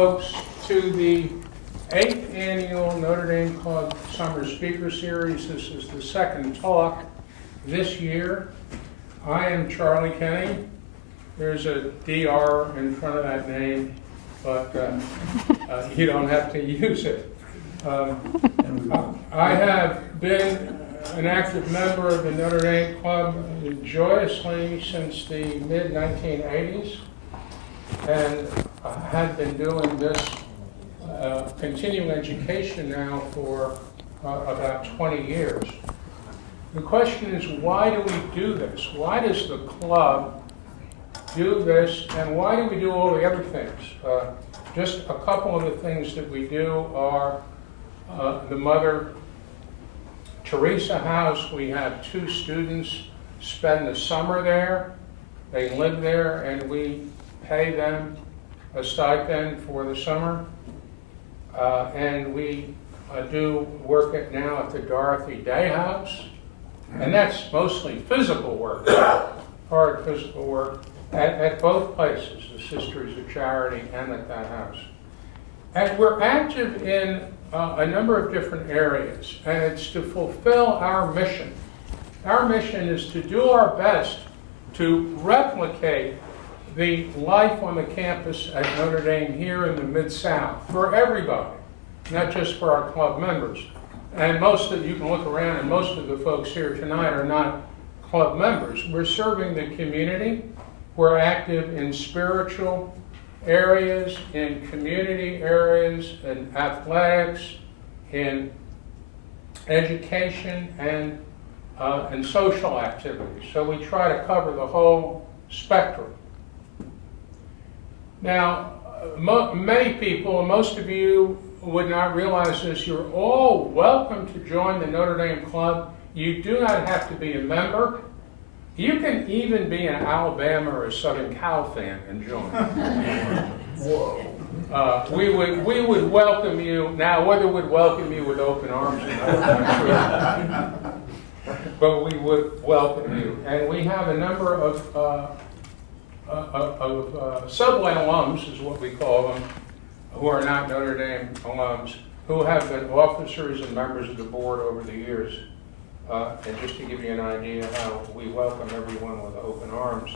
folks, to the 8th Annual Notre Dame Club Summer Speaker Series. This is the second talk this year. I am Charlie Kenny. There's a DR in front of that name, but you don't have to use it. I have been an active member of the Notre Dame Club joyously since the mid-1980s, and had been doing this continuing education now for about 20 years. The question is, why do we do this? Why does the club do this, and why do we do all the other things? Just a couple of the things that we do are the Mother Teresa House. We have 2 students spend the summer there. They live there, and we pay them a stipend for the summer. And we do work now at the Dorothy Day House, and that's mostly physical work, hard physical work, at both places, the Sisters of Charity and at that house. And we're active in a number of different areas, and it's to fulfill our mission. Our mission is to do our best to replicate the life on the campus at Notre Dame here in the Mid-South for everybody, not just for our club members. And most of you can look around, and most of the folks here tonight are not club members. We're serving the community. We're active in spiritual areas, in community areas, in athletics, in education, and social activities. So we try to cover the whole spectrum. Now, many people, most of you would not realize this, you're all welcome to join the Notre Dame Club. You do not have to be a member. You can even be an Alabama or a Southern Cal fan and join. Whoa. We would welcome you. Now, whether we'd welcome you with open arms or not, I'm not sure. But we would welcome you. And we have a number of Subway alums, is what we call them, who are not Notre Dame alums, who have been officers and members of the board over the years. And just to give you an idea how we welcome everyone with open arms.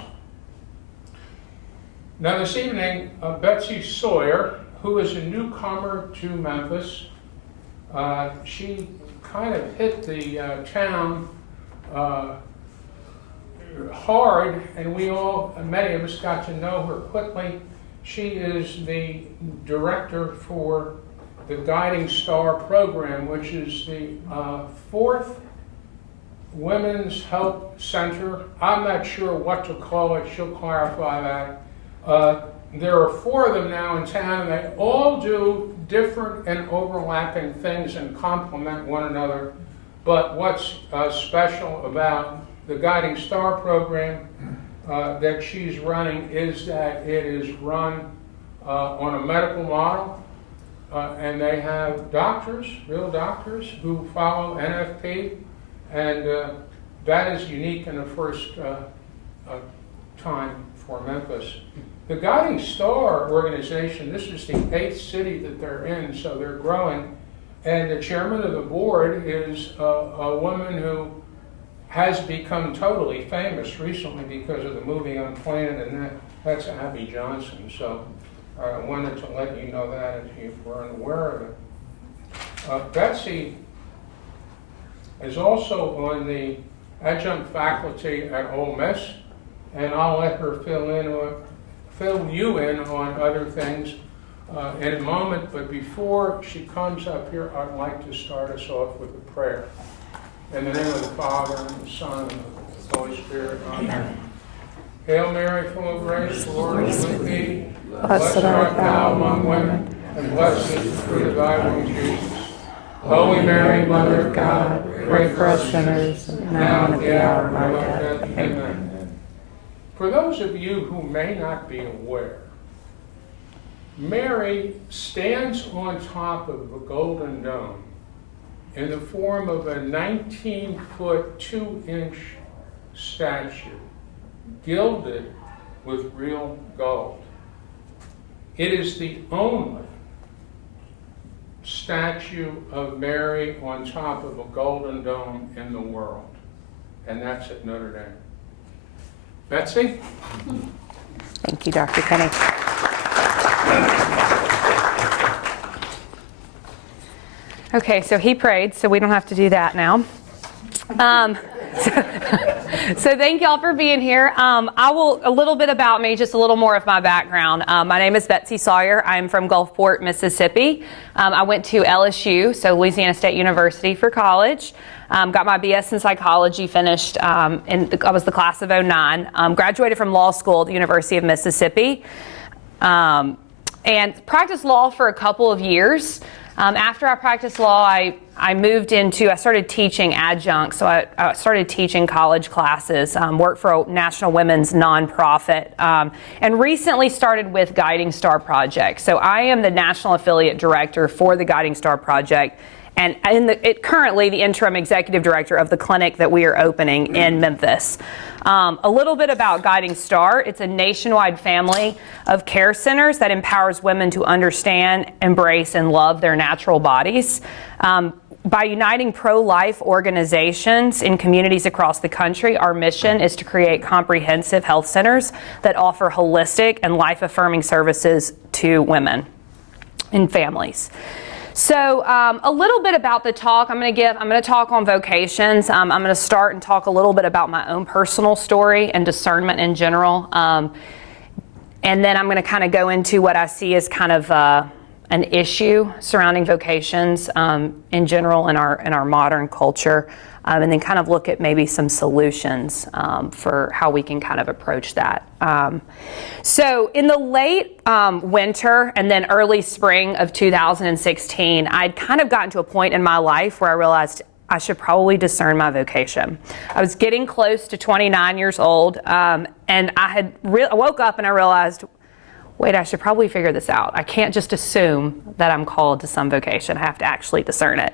Now this evening, Betsey Sawyer, who is a newcomer to Memphis, she kind of hit the town hard, and many of us got to know her quickly. She is the director for the Guiding Star program, which is the 4th Women's Health Center. I'm not sure what to call it. She'll clarify that. There are 4 of them now in town, and they all do different and overlapping things and complement one another. But what's special about the Guiding Star program that she's running is that it is run on a medical model, and they have doctors, real doctors, who follow NFP, and that is unique in the first time for Memphis. The Guiding Star organization, this is the 8th city that they're in, so they're growing, and the chairman of the board is a woman who has become totally famous recently because of the movie Unplanned, and that's Abby Johnson. So I wanted to let you know that if you weren't aware of it. Betsey is also on the adjunct faculty at Ole Miss, and I'll let her fill you in on other things in a moment. But before she comes up here, I'd like to start us off with a prayer. In the name of the Father, and the Son, and the Holy Spirit. Amen. Hail Mary, full of grace, the Lord is with thee. Blessed art thou among women, and blessed is the fruit of thy womb, Jesus. Holy Mary, Mother of God, pray for us sinners, now and at the hour of our death. Amen. For those of you who may not be aware, Mary stands on top of the Golden Dome in the form of a 19-foot, 2-inch statue, gilded with real gold. It is the only statue of Mary on top of a golden dome in the world, and that's at Notre Dame. Betsy? Thank you, Dr. Penny. Okay, so he prayed, so we don't have to do that now. So thank y'all for being here. A little bit about me, just a little more of my background. My name is Betsey Sawyer. I'm from Gulfport, Mississippi. I went to LSU, so Louisiana State University, for college. Got my BS in psychology, finished, I was the class of '09. Graduated from law school at the University of Mississippi, and practiced law for a couple of years. After I practiced law, I started teaching adjunct, so I started teaching college classes, worked for a national women's nonprofit, and recently started with Guiding Star Project. So I am the national affiliate director for the Guiding Star Project, and currently the interim executive director of the clinic that we are opening in Memphis. A little bit about Guiding Star. It's a nationwide family of care centers that empowers women to understand, embrace, and love their natural bodies. By uniting pro-life organizations in communities across the country, our mission is to create comprehensive health centers that offer holistic and life-affirming services to women and families. So a little bit about the talk I'm going to talk on vocations. I'm going to start and talk a little bit about my own personal story and discernment in general. And then I'm going to kind of go into what I see as kind of an issue surrounding vocations in general in our modern culture. And then kind of look at maybe some solutions for how we can kind of approach that. So in the late winter and then early spring of 2016, I'd kind of gotten to a point in my life where I realized I should probably discern my vocation. I was getting close to 29 years old, and I woke up and I realized, wait, I should probably figure this out. I can't just assume that I'm called to some vocation. I have to actually discern it.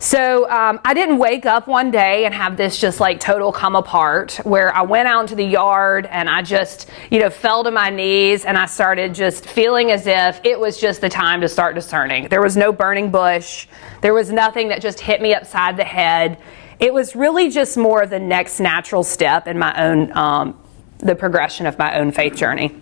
So I didn't wake up one day and have this just like total come apart where I went out into the yard and I just, fell to my knees and I started just feeling as if it was just the time to start discerning. There was no burning bush. There was nothing that just hit me upside the head. It was really just more of the next natural step in my own, the progression of my own faith journey.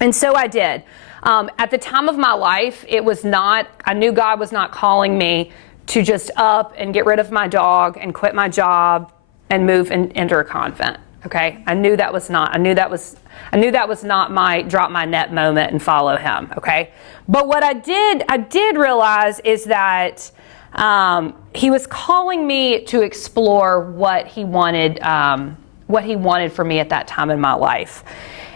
And so I did. At the time of my life, I knew God was not calling me to just up and get rid of my dog and quit my job and move and enter a convent. Okay? I knew that was not my drop my net moment and follow him. Okay? But what I did realize is that he was calling me to explore what he wanted for me at that time in my life.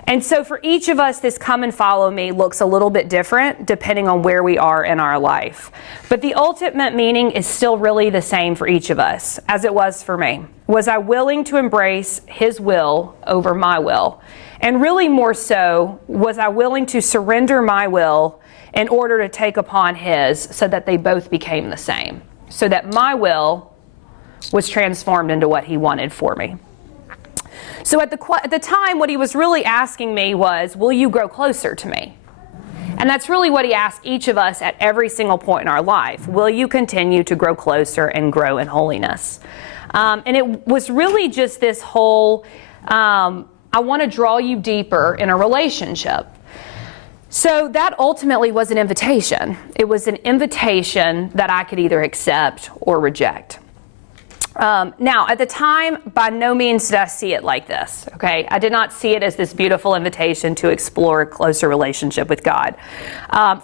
And so for each of us, this come and follow me looks a little bit different depending on where we are in our life. But the ultimate meaning is still really the same for each of us, as it was for me. Was I willing to embrace his will over my will? And really more so, was I willing to surrender my will in order to take upon his so that they both became the same? So that my will was transformed into what he wanted for me. So at the time, what he was really asking me was, will you grow closer to me? And that's really what he asked each of us at every single point in our life. Will you continue to grow closer and grow in holiness? And it was really just this whole, I want to draw you deeper in a relationship. So that ultimately was an invitation. It was an invitation that I could either accept or reject. Now, at the time, by no means did I see it like this, okay? I did not see it as this beautiful invitation to explore a closer relationship with God.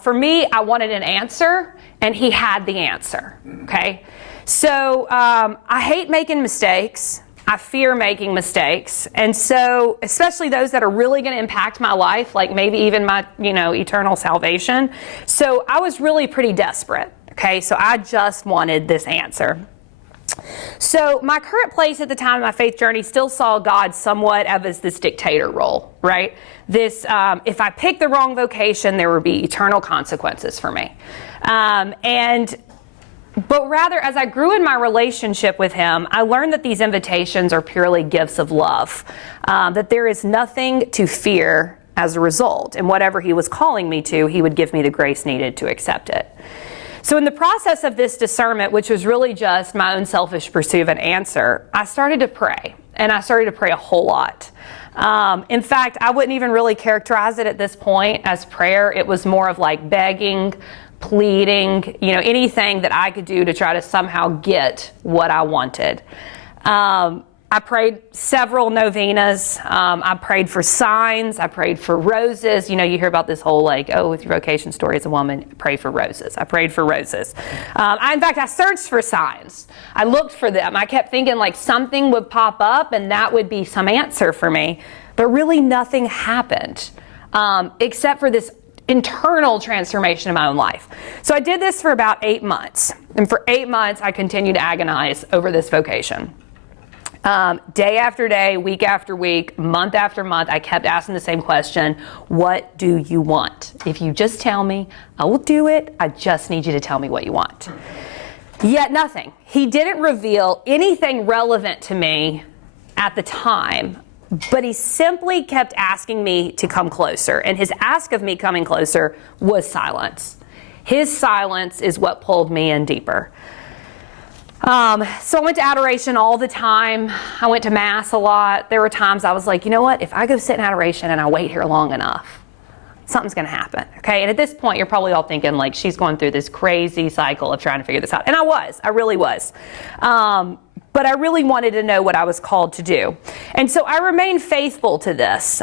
For me, I wanted an answer, and he had the answer, okay? So I hate making mistakes. I fear making mistakes. And so, especially those that are really going to impact my life, like maybe even my, eternal salvation. So I was really pretty desperate, okay? So I just wanted this answer. So my current place at the time of my faith journey still saw God somewhat as this dictator role, right? This, if I picked the wrong vocation, there would be eternal consequences for me. But rather, as I grew in my relationship with him, I learned that these invitations are purely gifts of love, that there is nothing to fear as a result. And whatever he was calling me to, he would give me the grace needed to accept it. So in the process of this discernment, which was really just my own selfish pursuit of an answer, I started to pray. And I started to pray a whole lot. In fact, I wouldn't even really characterize it at this point as prayer. It was more of like begging, pleading, anything that I could do to try to somehow get what I wanted. I prayed several novenas. I prayed for signs. I prayed for roses. You hear about this whole with your vocation story as a woman, pray for roses. I prayed for roses. In fact, I searched for signs. I looked for them. I kept thinking something would pop up and that would be some answer for me. But really nothing happened except for this internal transformation in my own life. So I did this for about 8 months. And for 8 months, I continued to agonize over this vocation. Day after day, week after week, month after month, I kept asking the same question: what do you want? If you just tell me, I will do it. I just need you to tell me what you want. Yet nothing. He didn't reveal anything relevant to me at the time, but he simply kept asking me to come closer. And his ask of me coming closer was silence. His silence is what pulled me in deeper. So I went to adoration all the time. I went to Mass a lot. There were times I was like, you know what? If I go sit in adoration and I wait here long enough, something's going to happen. Okay. And at this point, you're probably all thinking she's going through this crazy cycle of trying to figure this out. And I really was. But I really wanted to know what I was called to do. And so I remained faithful to this.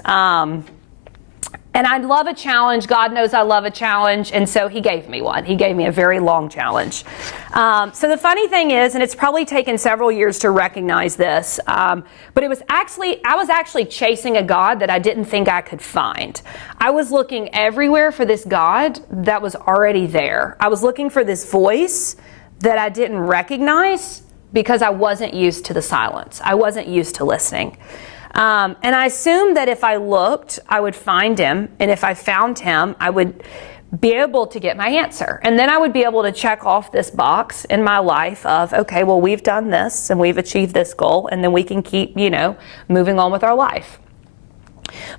And I love a challenge. God knows I love a challenge. And so he gave me one. He gave me a very long challenge. So the funny thing is, and it's probably taken several years to recognize this, but I was actually chasing a God that I didn't think I could find. I was looking everywhere for this God that was already there. I was looking for this voice that I didn't recognize because I wasn't used to the silence. I wasn't used to listening. And I assumed that if I looked, I would find him. And if I found him, I would be able to get my answer. And then I would be able to check off this box in my life of, okay, well, we've done this and we've achieved this goal. And then we can keep, moving on with our life.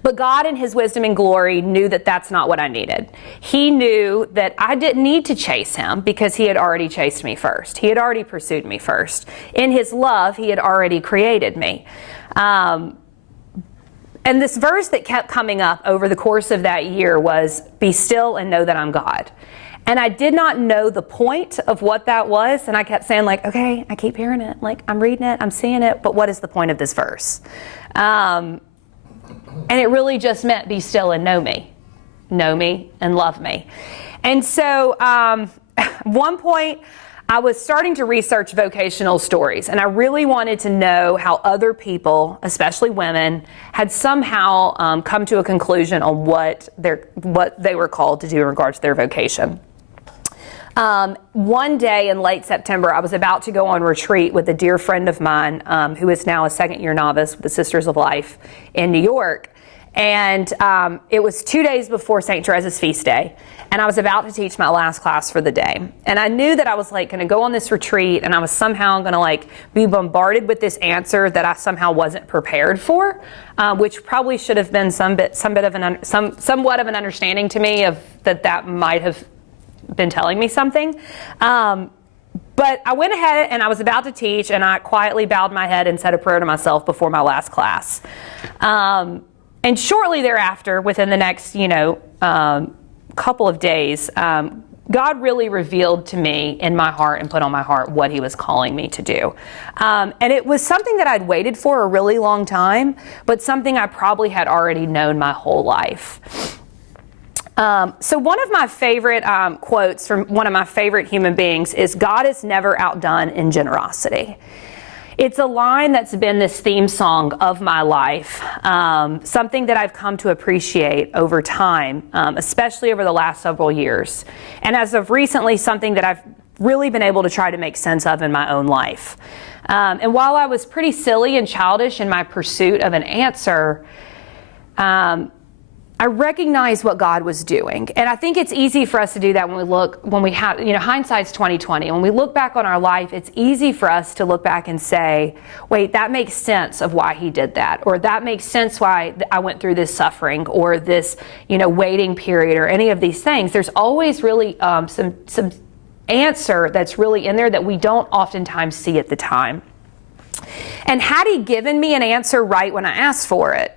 But God in his wisdom and glory knew that that's not what I needed. He knew that I didn't need to chase him because he had already chased me first. He had already pursued me first. In his love, he had already created me. And this verse that kept coming up over the course of that year was, be still and know that I'm God. And I did not know the point of what that was. And I kept saying okay, I keep hearing it. I'm reading it, I'm seeing it, but what is the point of this verse? And it really just meant be still and know me and love me. And so at one point, I was starting to research vocational stories, and I really wanted to know how other people, especially women, had somehow come to a conclusion on what they were called to do in regards to their vocation. One day in late September, I was about to go on retreat with a dear friend of mine who is now a second-year novice with the Sisters of Life in New York. And it was 2 days before St. Teresa's feast day. And I was about to teach my last class for the day. And I knew that I was going to go on this retreat and I was somehow going to be bombarded with this answer that I somehow wasn't prepared for, which probably should have been somewhat of an understanding to me of that might have been telling me something. But I went ahead and I was about to teach and I quietly bowed my head and said a prayer to myself before my last class. And shortly thereafter, within the next, couple of days, God really revealed to me in my heart and put on my heart what he was calling me to do. And it was something that I'd waited for a really long time, but something I probably had already known my whole life. So one of my favorite quotes from one of my favorite human beings is, God is never outdone in generosity. It's a line that's been this theme song of my life, something that I've come to appreciate over time, especially over the last several years. And as of recently, something that I've really been able to try to make sense of in my own life. And while I was pretty silly and childish in my pursuit of an answer, I recognized what God was doing. And I think it's easy for us to do that when we have, hindsight's 20/20. When we look back on our life, it's easy for us to look back and say, wait, that makes sense of why he did that, or that makes sense why I went through this suffering, or this, waiting period, or any of these things. There's always really some answer that's really in there that we don't oftentimes see at the time. And had he given me an answer right when I asked for it,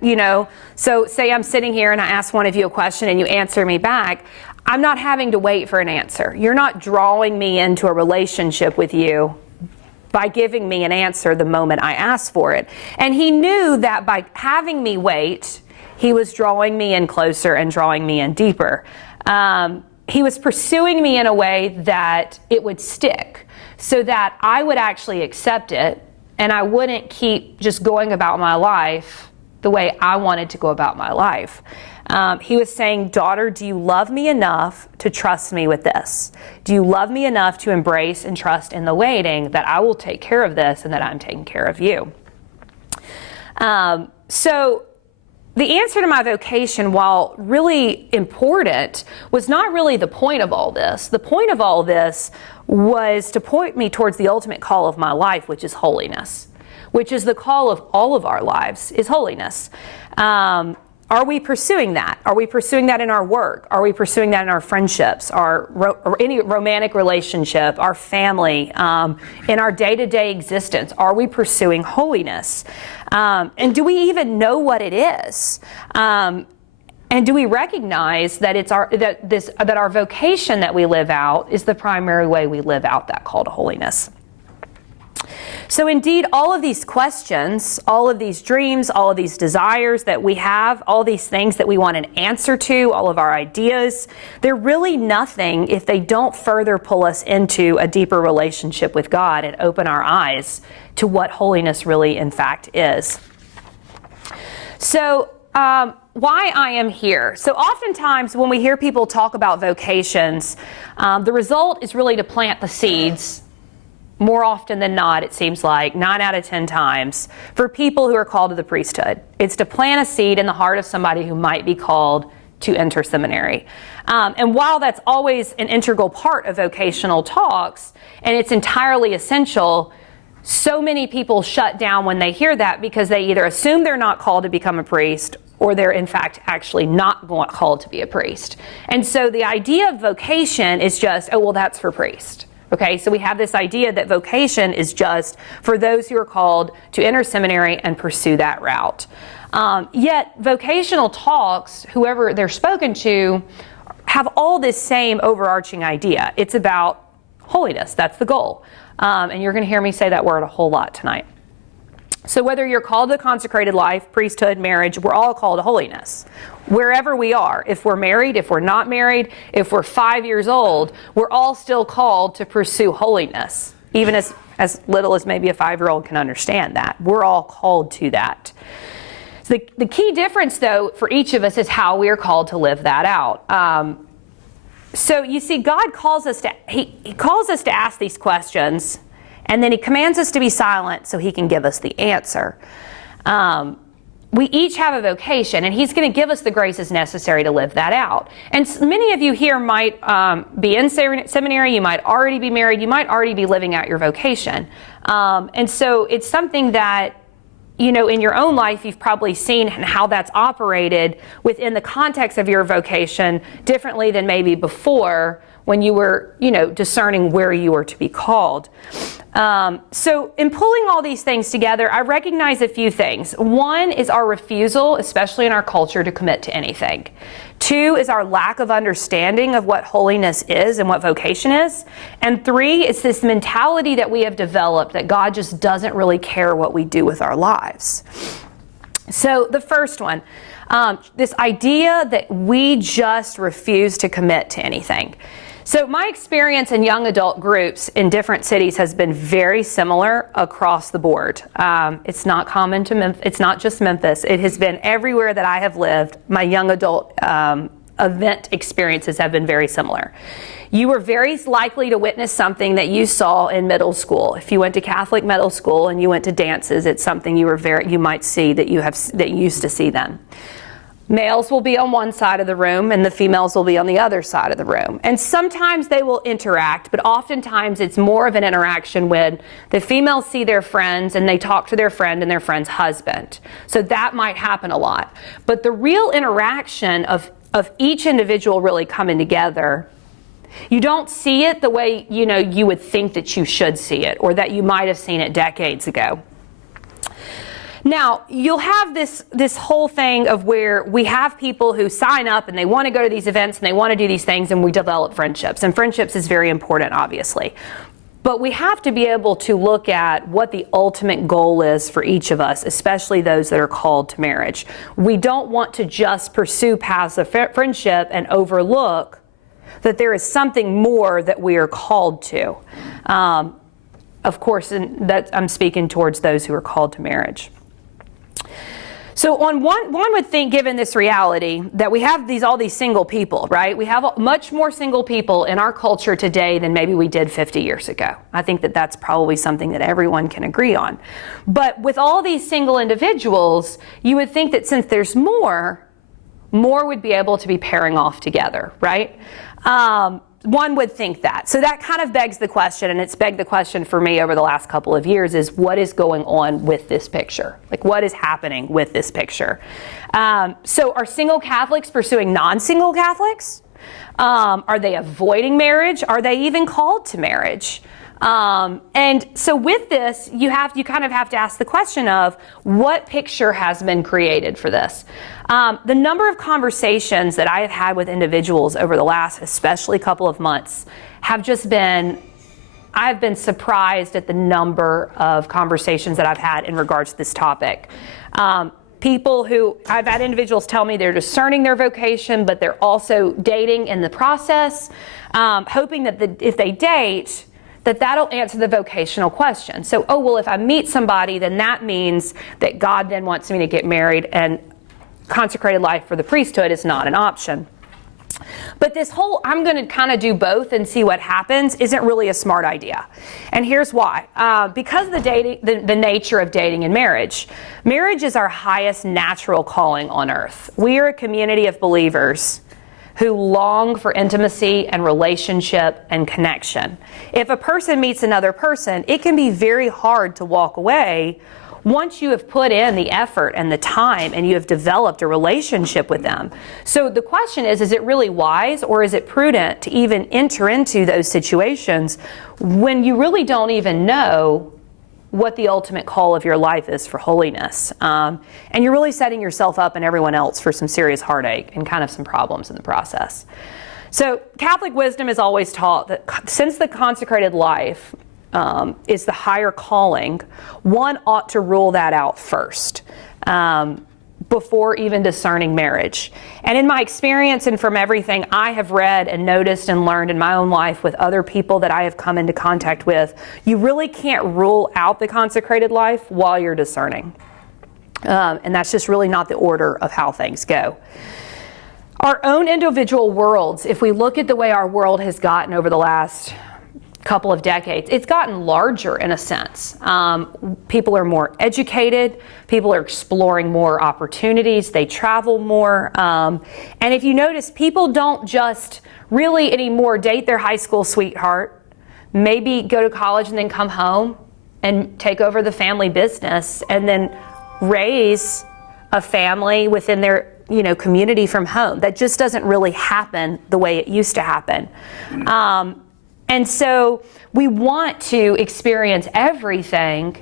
so say I'm sitting here and I ask one of you a question and you answer me back, I'm not having to wait for an answer. You're not drawing me into a relationship with you by giving me an answer the moment I ask for it. And he knew that by having me wait, he was drawing me in closer and drawing me in deeper. He was pursuing me in a way that it would stick, so that I would actually accept it, and I wouldn't keep just going about my life the way I wanted to go about my life. He was saying, daughter, do you love me enough to trust me with this? Do you love me enough to embrace and trust in the waiting that I will take care of this and that I'm taking care of you? So the answer to my vocation, while really important, was not really the point of all this. The point of all this was to point me towards the ultimate call of my life, which is holiness, which is the call of all of our lives, is holiness. Are we pursuing that? Are we pursuing that in our work? Are we pursuing that in our friendships, or any romantic relationship, our family, in our day-to-day existence? Are we pursuing holiness? And do we even know what it is? And do we recognize that that our vocation that we live out is the primary way we live out that call to holiness? So indeed, all of these questions, all of these dreams, all of these desires that we have, all these things that we want an answer to, all of our ideas, they're really nothing if they don't further pull us into a deeper relationship with God and open our eyes to what holiness really, in fact, is. So, why I am here. So oftentimes when we hear people talk about vocations, the result is really to plant the seeds. More often than not, it seems like 9 out of 10 times, for people who are called to the priesthood. It's to plant a seed in the heart of somebody who might be called to enter seminary. And while that's always an integral part of vocational talks, and it's entirely essential, so many people shut down when they hear that because they either assume they're not called to become a priest, or they're in fact actually not called to be a priest. And so the idea of vocation is just, oh, well, that's for priests. Okay, so we have this idea that vocation is just for those who are called to enter seminary and pursue that route. Yet vocational talks, whoever they're spoken to, have all this same overarching idea. It's about holiness. That's the goal. And you're going to hear me say that word a whole lot tonight. So whether you're called to consecrated life, priesthood, marriage, we're all called to holiness. Wherever we are, if we're married, if we're not married, if we're 5 years old, we're all still called to pursue holiness. Even as little as maybe a 5-year-old can understand that. We're all called to that. So the key difference, though, for each of us is how we are called to live that out. So you see, God calls us to, He calls us to ask these questions, and then He commands us to be silent so He can give us the answer. We each have a vocation, and He's going to give us the graces necessary to live that out. And many of you here might be in seminary, you might already be married, you might already be living out your vocation. And so it's something that, in your own life, you've probably seen how that's operated within the context of your vocation differently than maybe before when you were, discerning where you were to be called. So in pulling all these things together, I recognize a few things. One is our refusal, especially in our culture, to commit to anything. 2 is our lack of understanding of what holiness is and what vocation is. And 3 is this mentality that we have developed that God just doesn't really care what we do with our lives. So the first one, this idea that we just refuse to commit to anything. So my experience in young adult groups in different cities has been very similar across the board. It's not common to Memphis. It's not just Memphis. It has been everywhere that I have lived. My young adult event experiences have been very similar. You were very likely to witness something that you saw in middle school. If you went to Catholic middle school and you went to dances, it's something you might see that you used to see then. Males will be on one side of the room and the females will be on the other side of the room. And sometimes they will interact, but oftentimes it's more of an interaction when the females see their friends and they talk to their friend and their friend's husband. So that might happen a lot. But the real interaction of each individual really coming together, you don't see it the way you would think that you should see it, or that you might have seen it decades ago. Now, you'll have this whole thing of where we have people who sign up and they want to go to these events and they want to do these things, and we develop friendships. And friendships is very important, obviously. But we have to be able to look at what the ultimate goal is for each of us, especially those that are called to marriage. We don't want to just pursue paths of friendship and overlook that there is something more that we are called to. Of course, and that I'm speaking towards those who are called to marriage. So one would think, given this reality, that we have all these single people, right? We have much more single people in our culture today than maybe we did 50 years ago. I think that that's probably something that everyone can agree on. But with all these single individuals, you would think that since there's more would be able to be pairing off together, right? One would think that. So that kind of begs the question, and it's begged the question for me over the last couple of years, is what is going on with this picture? Like, what is happening with this picture? So are single Catholics pursuing non-single Catholics? Are they avoiding marriage? Are they even called to marriage? And so with this, you kind of have to ask the question of what picture has been created for this. The number of conversations that I have had with individuals over the last, especially couple of months, have just been, I've been surprised at the number of conversations that I've had in regards to this topic. People who, I've had individuals tell me they're discerning their vocation, but they're also dating in the process, hoping that if they date, that'll answer the vocational question. So, if I meet somebody, then that means that God then wants me to get married, and consecrated life for the priesthood is not an option. But this whole, I'm going to kind of do both and see what happens, isn't really a smart idea. And here's why. Because of the nature of dating and marriage is our highest natural calling on earth. We are a community of believers who long for intimacy and relationship and connection. If a person meets another person, it can be very hard to walk away once you have put in the effort and the time and you have developed a relationship with them. So the question is it really wise, or is it prudent to even enter into those situations when you really don't even know what the ultimate call of your life is for holiness? And you're really setting yourself up and everyone else for some serious heartache and kind of some problems in the process. So Catholic wisdom is always taught that since the consecrated life is the higher calling, one ought to rule that out first before even discerning marriage. And in my experience and from everything I have read and noticed and learned in my own life with other people that I have come into contact with, you really can't rule out the consecrated life while you're discerning. And that's just really not the order of how things go. Our own individual worlds, if we look at the way our world has gotten over the last couple of decades, it's gotten larger in a sense. People are more educated, people are exploring more opportunities, they travel more. And if you notice, people don't just really anymore date their high school sweetheart, maybe go to college and then come home and take over the family business and then raise a family within their community from home. That just doesn't really happen the way it used to happen. And so we want to experience everything.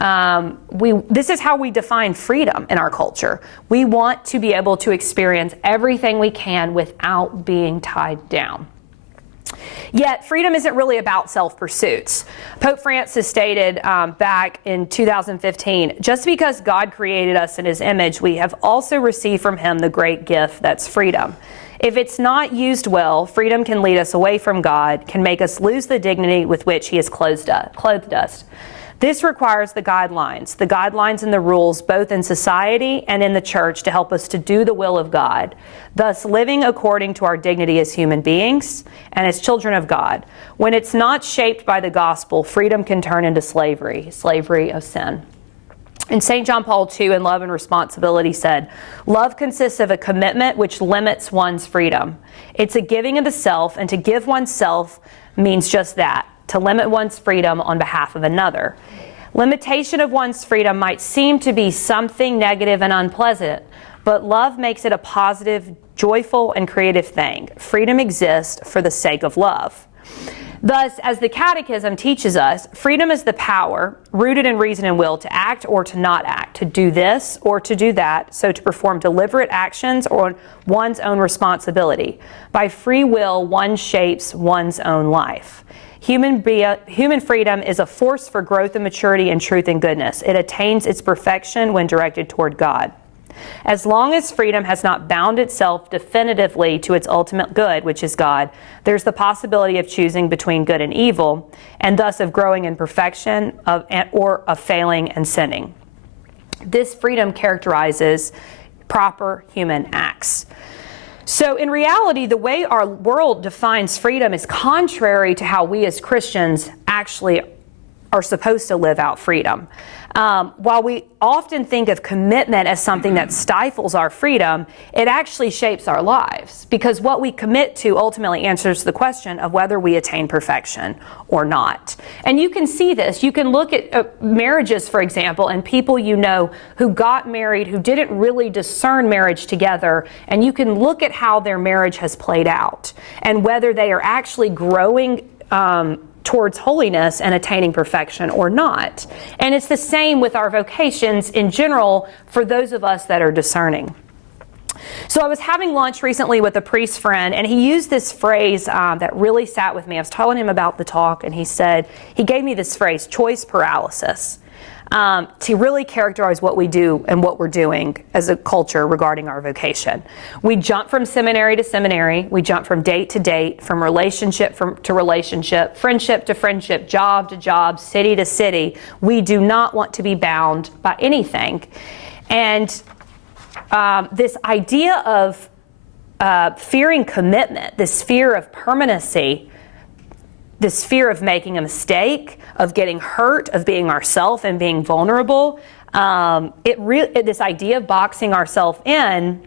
This is how we define freedom in our culture. We want to be able to experience everything we can without being tied down. Yet freedom isn't really about self-pursuits. Pope Francis stated back in 2015, just because God created us in his image, we have also received from him the great gift that's freedom. If it's not used well, freedom can lead us away from God, can make us lose the dignity with which he has clothed us. This requires the guidelines and the rules both in society and in the church to help us to do the will of God, thus living according to our dignity as human beings and as children of God. When it's not shaped by the gospel, freedom can turn into slavery of sin. And St. John Paul II in Love and Responsibility said, love consists of a commitment which limits one's freedom. It's a giving of the self, and to give oneself means just that, to limit one's freedom on behalf of another. Limitation of one's freedom might seem to be something negative and unpleasant, but love makes it a positive, joyful, and creative thing. Freedom exists for the sake of love. Thus, as the Catechism teaches us, freedom is the power, rooted in reason and will, to act or to not act, to do this or to do that, so to perform deliberate actions on one's own responsibility. By free will, one shapes one's own life. Human freedom is a force for growth and maturity in truth and goodness. It attains its perfection when directed toward God. As long as freedom has not bound itself definitively to its ultimate good, which is God, there's the possibility of choosing between good and evil, and thus of growing in perfection or of failing and sinning. This freedom characterizes proper human acts. So in reality, the way our world defines freedom is contrary to how we as Christians actually are supposed to live out freedom. While we often think of commitment as something that stifles our freedom, it actually shapes our lives, because what we commit to ultimately answers the question of whether we attain perfection or not. And you can see this. You can look at marriages, for example, and people you know who got married who didn't really discern marriage together, and you can look at how their marriage has played out and whether they are actually growing towards holiness and attaining perfection or not. And it's the same with our vocations in general for those of us that are discerning. So I was having lunch recently with a priest friend, and he used this phrase that really sat with me. I was telling him about the talk, and he gave me this phrase, choice paralysis, to really characterize what we do and what we're doing as a culture regarding our vocation. We jump from seminary to seminary. We jump from date to date, from relationship to relationship, friendship to friendship, job to job, city to city. We do not want to be bound by anything. And this idea of fearing commitment, this fear of permanency, this fear of making a mistake, of getting hurt, of being ourselves and being vulnerable, this idea of boxing ourselves in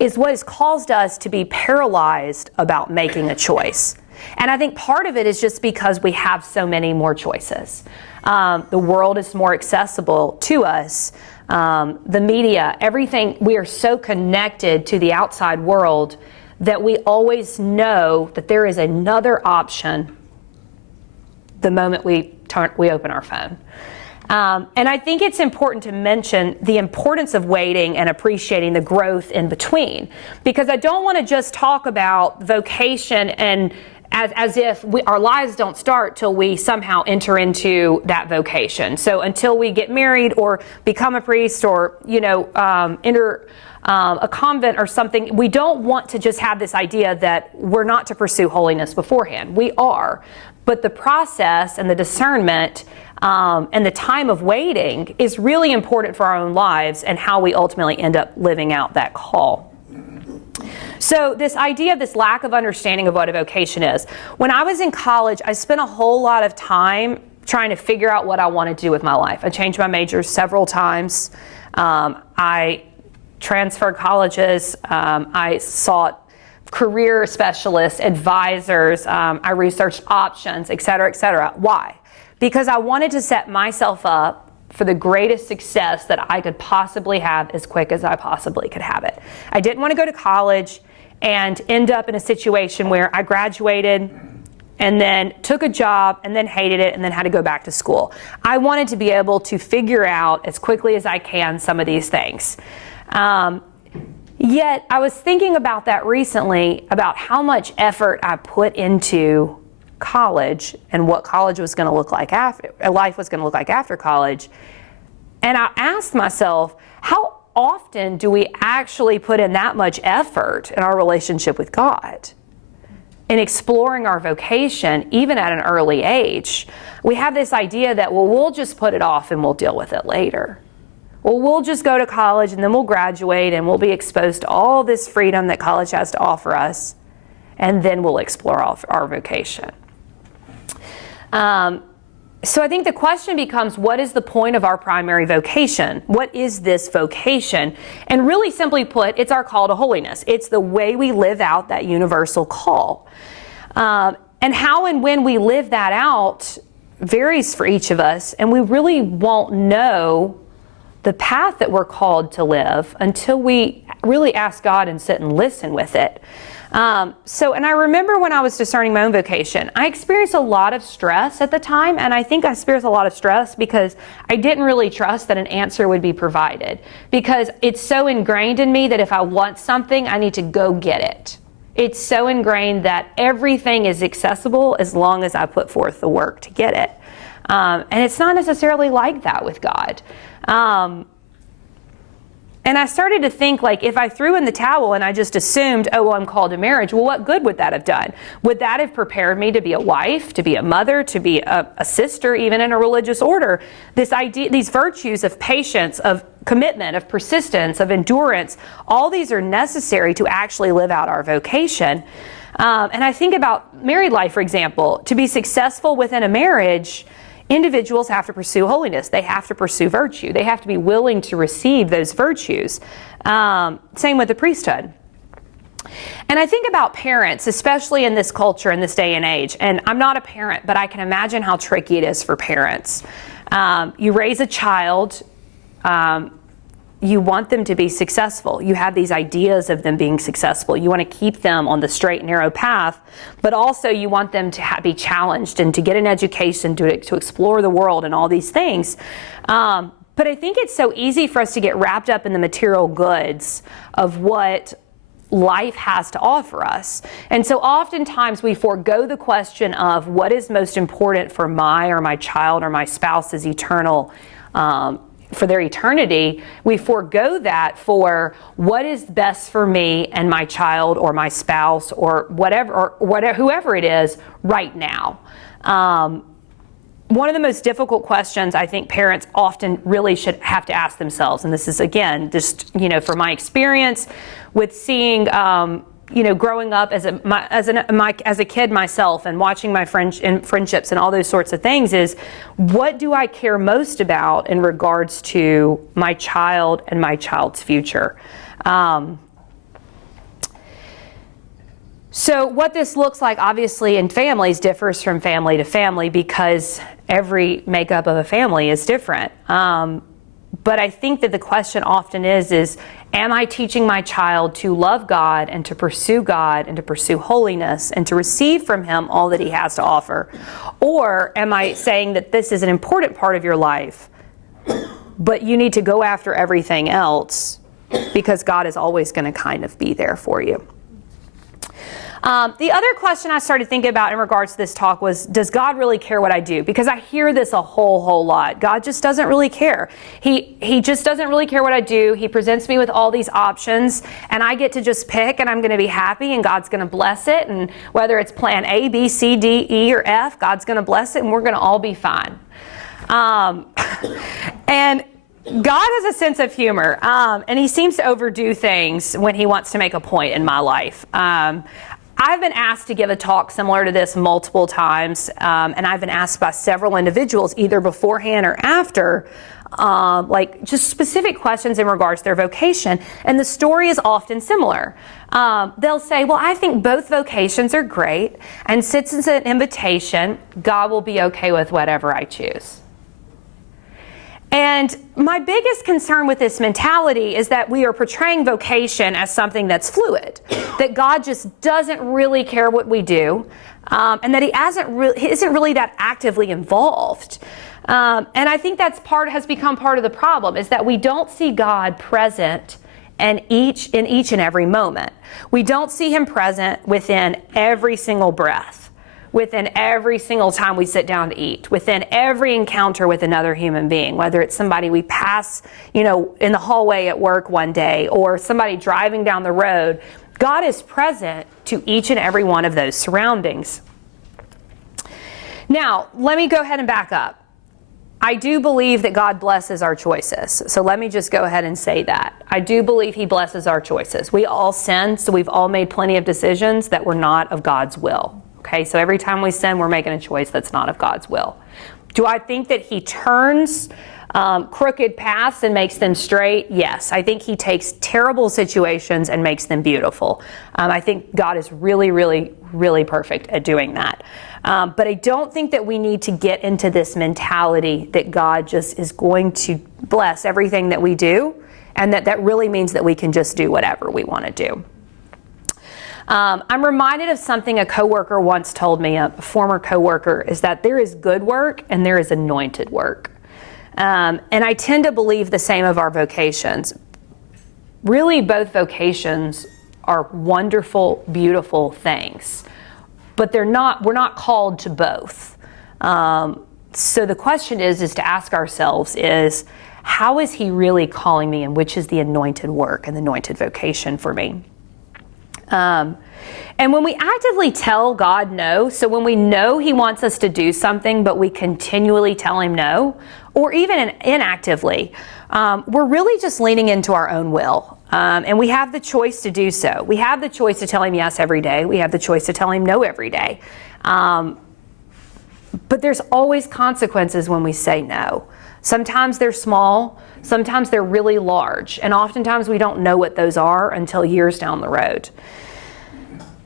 is what has caused us to be paralyzed about making a choice. And I think part of it is just because we have so many more choices. The world is more accessible to us. The media, everything, we are so connected to the outside world that we always know that there is another option the moment we open our phone. And I think it's important to mention the importance of waiting and appreciating the growth in between, because I don't want to just talk about vocation and as if our lives don't start till we somehow enter into that vocation. So until we get married or become a priest or enter a convent or something, we don't want to just have this idea that we're not to pursue holiness beforehand. We are. But the process and the discernment and the time of waiting is really important for our own lives and how we ultimately end up living out that call. So this idea of this lack of understanding of what a vocation is. When I was in college, I spent a whole lot of time trying to figure out what I wanted to do with my life. I changed my major several times. I transferred colleges. I sought career specialists, advisors. I researched options, et cetera, et cetera. Why? Because I wanted to set myself up for the greatest success that I could possibly have as quick as I possibly could have it. I didn't want to go to college and end up in a situation where I graduated and then took a job and then hated it and then had to go back to school. I wanted to be able to figure out as quickly as I can some of these things. Yet I was thinking about that recently, about how much effort I put into college and what college was going to look like life was going to look like after college. And I asked myself, how often do we actually put in that much effort in our relationship with God? In exploring our vocation, even at an early age, we have this idea that, well, we'll just put it off and we'll deal with it later. Well, we'll just go to college and then we'll graduate and we'll be exposed to all this freedom that college has to offer us, and then we'll explore our vocation. So I think the question becomes, what is the point of our primary vocation? What is this vocation? And really simply put, it's our call to holiness. It's the way we live out that universal call. And how and when we live that out varies for each of us, and we really won't know the path that we're called to live until we really ask God and sit and listen with it. And I remember when I was discerning my own vocation, I experienced a lot of stress at the time, and I think I experienced a lot of stress because I didn't really trust that an answer would be provided, because it's so ingrained in me that if I want something, I need to go get it. It's so ingrained that everything is accessible as long as I put forth the work to get it. And it's not necessarily like that with God. And I started to think, like, if I threw in the towel and I just assumed, oh, well, I'm called to marriage, well, what good would that have done? Would that have prepared me to be a wife, to be a mother, to be a sister, even in a religious order? This idea, these virtues of patience, of commitment, of persistence, of endurance, all these are necessary to actually live out our vocation. And I think about married life, for example. To be successful within a marriage, individuals have to pursue holiness. They have to pursue virtue. They have to be willing to receive those virtues. Same with the priesthood. And I think about parents, especially in this culture, in this day and age. And I'm not a parent, but I can imagine how tricky it is for parents. You raise a child, you want them to be successful. You have these ideas of them being successful. You want to keep them on the straight and narrow path, but also you want them to be challenged and to get an education, to explore the world and all these things. But I think it's so easy for us to get wrapped up in the material goods of what life has to offer us. And so oftentimes we forego the question of what is most important for my child or my spouse's eternal for their eternity. We forego that for what is best for me and my child or my spouse or whoever it is right now. One of the most difficult questions I think parents often really should have to ask themselves, and this is again just from my experience with seeing growing up as a kid myself and watching my friendships and all those sorts of things, is what do I care most about in regards to my child and my child's future? So what this looks like, obviously, in families differs from family to family because every makeup of a family is different. But I think that the question often is, am I teaching my child to love God and to pursue holiness and to receive from Him all that He has to offer? Or am I saying that this is an important part of your life, but you need to go after everything else because God is always going to kind of be there for you? The other question I started thinking about in regards to this talk was, does God really care what I do? Because I hear this a whole lot. God just doesn't really care. He just doesn't really care what I do. He presents me with all these options, and I get to just pick, and I'm going to be happy, and God's going to bless it. And whether it's plan A, B, C, D, E, or F, God's going to bless it, and we're going to all be fine. And God has a sense of humor, and He seems to overdo things when He wants to make a point in my life. I've been asked to give a talk similar to this multiple times, and I've been asked by several individuals either beforehand or after, just specific questions in regards to their vocation, and the story is often similar. They'll say, well, I think both vocations are great, and since it's an invitation, God will be okay with whatever I choose. And my biggest concern with this mentality is that we are portraying vocation as something that's fluid, that God just doesn't really care what we do, and that He isn't really that actively involved. And I think has become part of the problem, is that we don't see God present in each and every moment. We don't see Him present within every single breath, within every single time we sit down to eat, within every encounter with another human being, whether it's somebody we pass, in the hallway at work one day, or somebody driving down the road. God is present to each and every one of those surroundings. Now, let me go ahead and back up. I do believe that God blesses our choices. So let me just go ahead and say that. I do believe He blesses our choices. We all sin, so we've all made plenty of decisions that were not of God's will. Okay, so every time we sin, we're making a choice that's not of God's will. Do I think that he turns crooked paths and makes them straight? Yes. I think he takes terrible situations and makes them beautiful. I think God is really, really, really perfect at doing that. But I don't think that we need to get into this mentality that God just is going to bless everything that we do, and that really means that we can just do whatever we want to do. I'm reminded of something a coworker once told me, a former coworker, is that there is good work and there is anointed work. And I tend to believe the same of our vocations. Really, both vocations are wonderful, beautiful things, but we're not called to both. So the question is to ask ourselves is, how is he really calling me, and which is the anointed work and the anointed vocation for me? And when we actively tell God no, so when we know he wants us to do something, but we continually tell him no, or even inactively, we're really just leaning into our own will. And we have the choice to do so. We have the choice to tell him yes every day. We have the choice to tell him no every day. But there's always consequences when we say no. Sometimes they're small, sometimes they're really large, and oftentimes we don't know what those are until years down the road.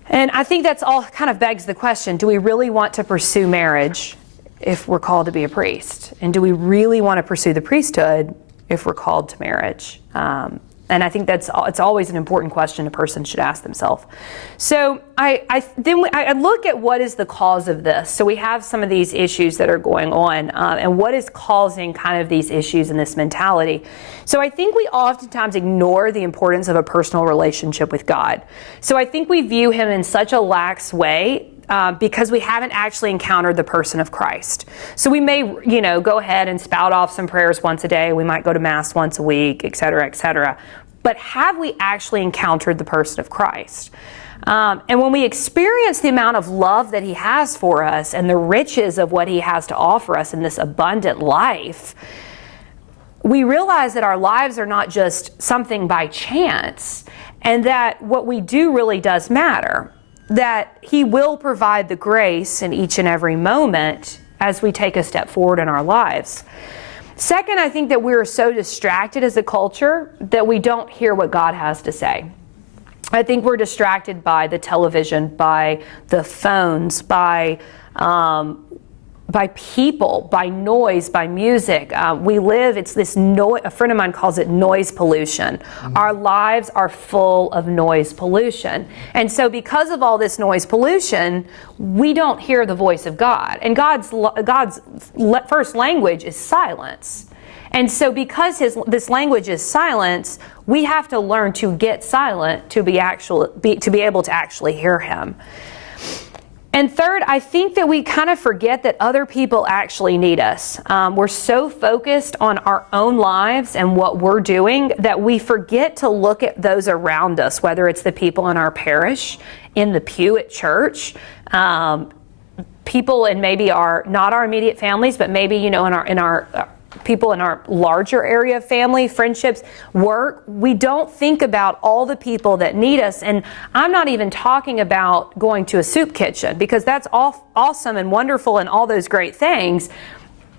And I think that's all kind of begs the question, do we really want to pursue marriage if we're called to be a priest? And do we really want to pursue the priesthood if we're called to marriage? And I think it's always an important question a person should ask themselves. So I look at what is the cause of this. So we have some of these issues that are going on, and what is causing kind of these issues and this mentality. So I think we oftentimes ignore the importance of a personal relationship with God. So I think we view him in such a lax way because we haven't actually encountered the person of Christ. So we may, go ahead and spout off some prayers once a day. We might go to Mass once a week, et cetera, et cetera. But have we actually encountered the person of Christ? And when we experience the amount of love that he has for us and the riches of what he has to offer us in this abundant life, we realize that our lives are not just something by chance, and that what we do really does matter. That he will provide the grace in each and every moment as we take a step forward in our lives. Second, I think that we're so distracted as a culture that we don't hear what God has to say. I think we're distracted by the television, by the phones, by people, by noise, by music. It's this noise. A friend of mine calls it noise pollution. Mm-hmm. Our lives are full of noise pollution. And so because of all this noise pollution, we don't hear the voice of God. And God's first language is silence. And so because this language is silence, we have to learn to get silent to be able to actually hear him. And third, I think that we kind of forget that other people actually need us. We're so focused on our own lives and what we're doing that we forget to look at those around us, whether it's the people in our parish, in the pew at church, people in maybe not our immediate families, but maybe, in our people in our larger area of family, friendships, work. We don't think about all the people that need us. And I'm not even talking about going to a soup kitchen, because that's awesome and wonderful and all those great things.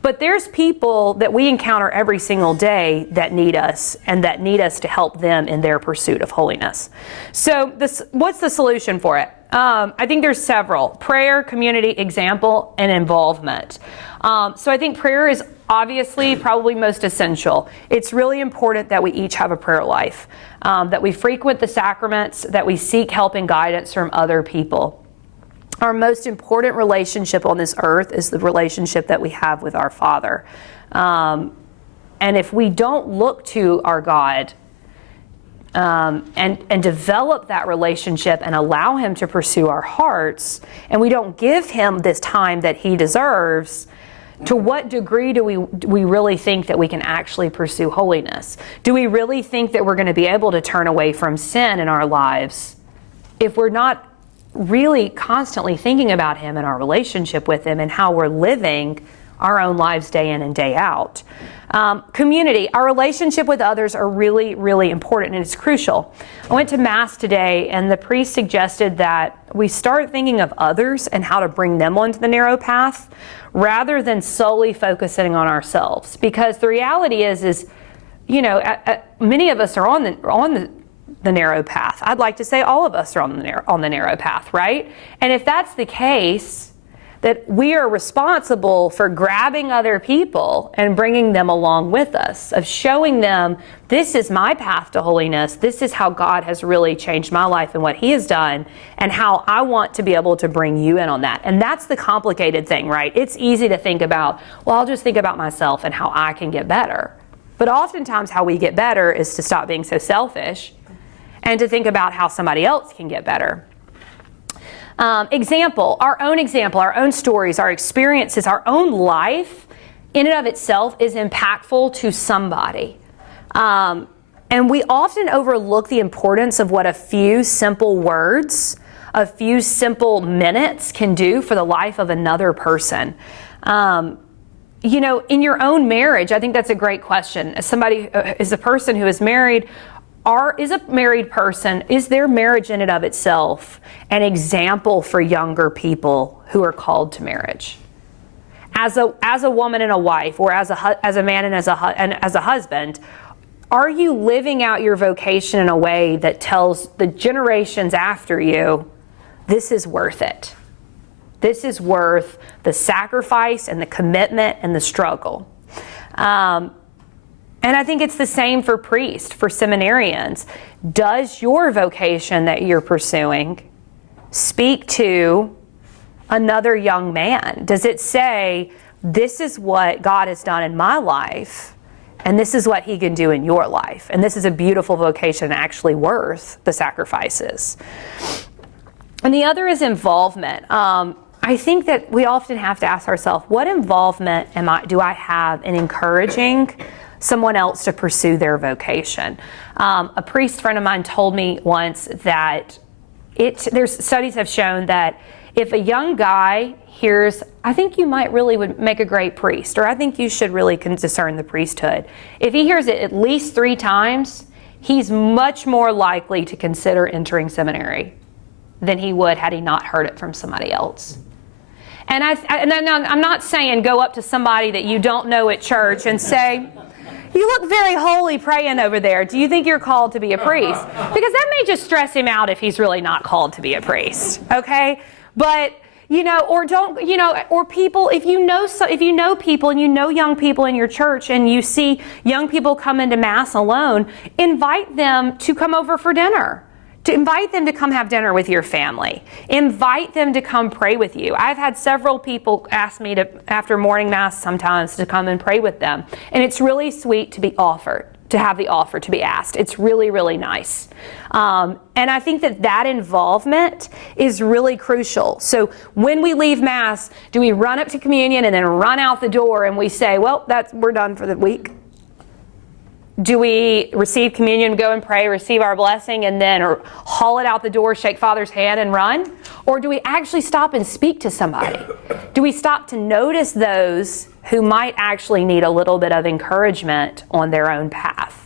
But there's people that we encounter every single day that need us, and that need us to help them in their pursuit of holiness. So what's the solution for it? I think there's several: prayer, community, example, and involvement. So I think prayer is obviously probably most essential. It's really important that we each have a prayer life, that we frequent the sacraments, that we seek help and guidance from other people. Our most important relationship on this earth is the relationship that we have with our Father. And if we don't look to our God and develop that relationship and allow him to pursue our hearts, and we don't give him this time that he deserves, to what degree do we really think that we can actually pursue holiness? Do we really think that we're going to be able to turn away from sin in our lives if we're not really constantly thinking about him and our relationship with him and how we're living our own lives day in and day out. Community, our relationship with others are really, really important, and it's crucial. I went to Mass today, and the priest suggested that we start thinking of others and how to bring them onto the narrow path rather than solely focusing on ourselves. Because the reality is many of us are on the narrow path. I'd like to say all of us are on the narrow path, right? And if that's the case, that we are responsible for grabbing other people and bringing them along with us, of showing them, this is my path to holiness, this is how God has really changed my life and what He has done, and how I want to be able to bring you in on that. And that's the complicated thing, right? It's easy to think about, well, I'll just think about myself and how I can get better. But oftentimes how we get better is to stop being so selfish and to think about how somebody else can get better. Our own stories, our experiences, our own life in and of itself is impactful to somebody. And we often overlook the importance of what a few simple words, a few simple minutes can do for the life of another person. In your own marriage, I think that's a great question. As somebody, as a person who is married, is a married person, is their marriage in and of itself an example for younger people who are called to marriage? As a woman and a wife, or as a man and as a husband, are you living out your vocation in a way that tells the generations after you, this is worth it? This is worth the sacrifice and the commitment and the struggle. And I think it's the same for priests, for seminarians. Does your vocation that you're pursuing speak to another young man? Does it say, this is what God has done in my life, and this is what He can do in your life, and this is a beautiful vocation actually worth the sacrifices? And the other is involvement. I think that we often have to ask ourselves, what involvement do I have in encouraging someone else to pursue their vocation? A priest friend of mine told me once that there's studies have shown that if a young guy hears, I think you might really would make a great priest, or I think you should really discern the priesthood. If he hears it at least 3 times, he's much more likely to consider entering seminary than he would had he not heard it from somebody else. And I'm not saying go up to somebody that you don't know at church and say, you look very holy praying over there. Do you think you're called to be a priest? Because that may just stress him out if he's really not called to be a priest. Okay? But, or people, if you know people and you know young people in your church and you see young people come into Mass alone, invite them to come over for dinner. To invite them to come have dinner with your family. Invite them to come pray with you. I've had several people ask me after morning Mass sometimes to come and pray with them. And it's really sweet to be offered, to have the offer to be asked. It's really, really nice. And I think that involvement is really crucial. So when we leave Mass, do we run up to communion and then run out the door and we say, well, we're done for the week? Do we receive communion, go and pray, receive our blessing, and then haul it out the door, shake Father's hand, and run? Or do we actually stop and speak to somebody? Do we stop to notice those who might actually need a little bit of encouragement on their own path?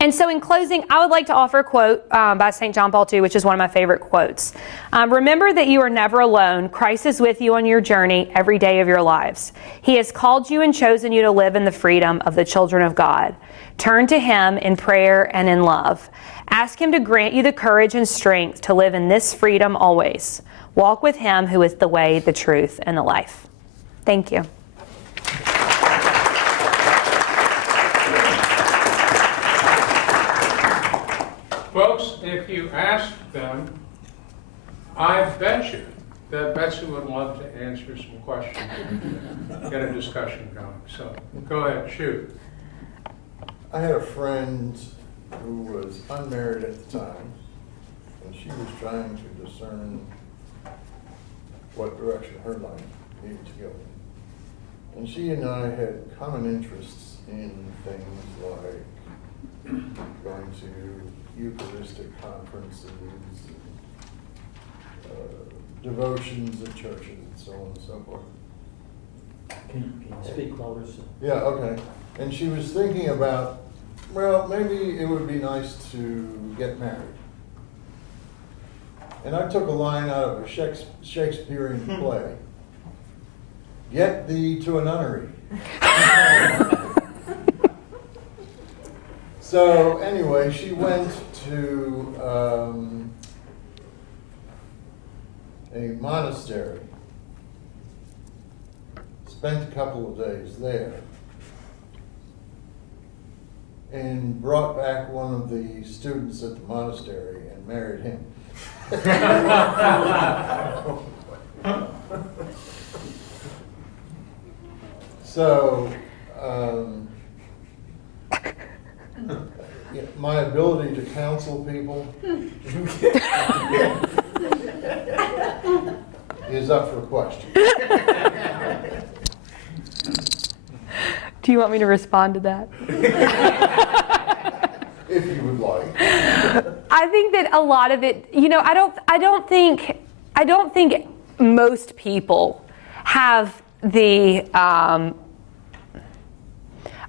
And so in closing, I would like to offer a quote by St. John Paul II, which is one of my favorite quotes. Remember that you are never alone. Christ is with you on your journey every day of your lives. He has called you and chosen you to live in the freedom of the children of God. Turn to Him in prayer and in love. Ask Him to grant you the courage and strength to live in this freedom always. Walk with Him who is the way, the truth, and the life. Thank you. Folks, if you ask them, I bet you that Betsey would love to answer some questions and get a discussion going. So go ahead, shoot. I had a friend who was unmarried at the time, and she was trying to discern what direction her life needed to go in. And she and I had common interests in things like going to Eucharistic conferences, devotions at churches, and so on and so forth. Can you speak louder? Yeah, okay. And she was thinking about, well, maybe it would be nice to get married. And I took a line out of a Shakespearean play. Get thee to a nunnery. So anyway, she went to a monastery, spent a couple of days there, and brought back one of the students at the monastery and married him. So, yeah, my ability to counsel people is up for question. Do you want me to respond to that? If you would like. I think that a lot of it, I don't think most people have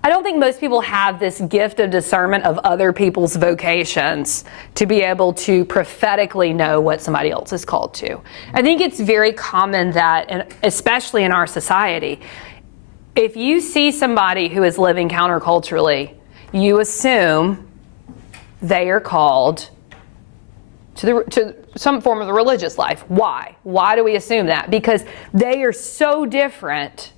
I don't think most people have this gift of discernment of other people's vocations to be able to prophetically know what somebody else is called to. I think it's very common that, and especially in our society, if you see somebody who is living counterculturally, you assume they are called to some form of the religious life. Why? Why do we assume that? Because they are so different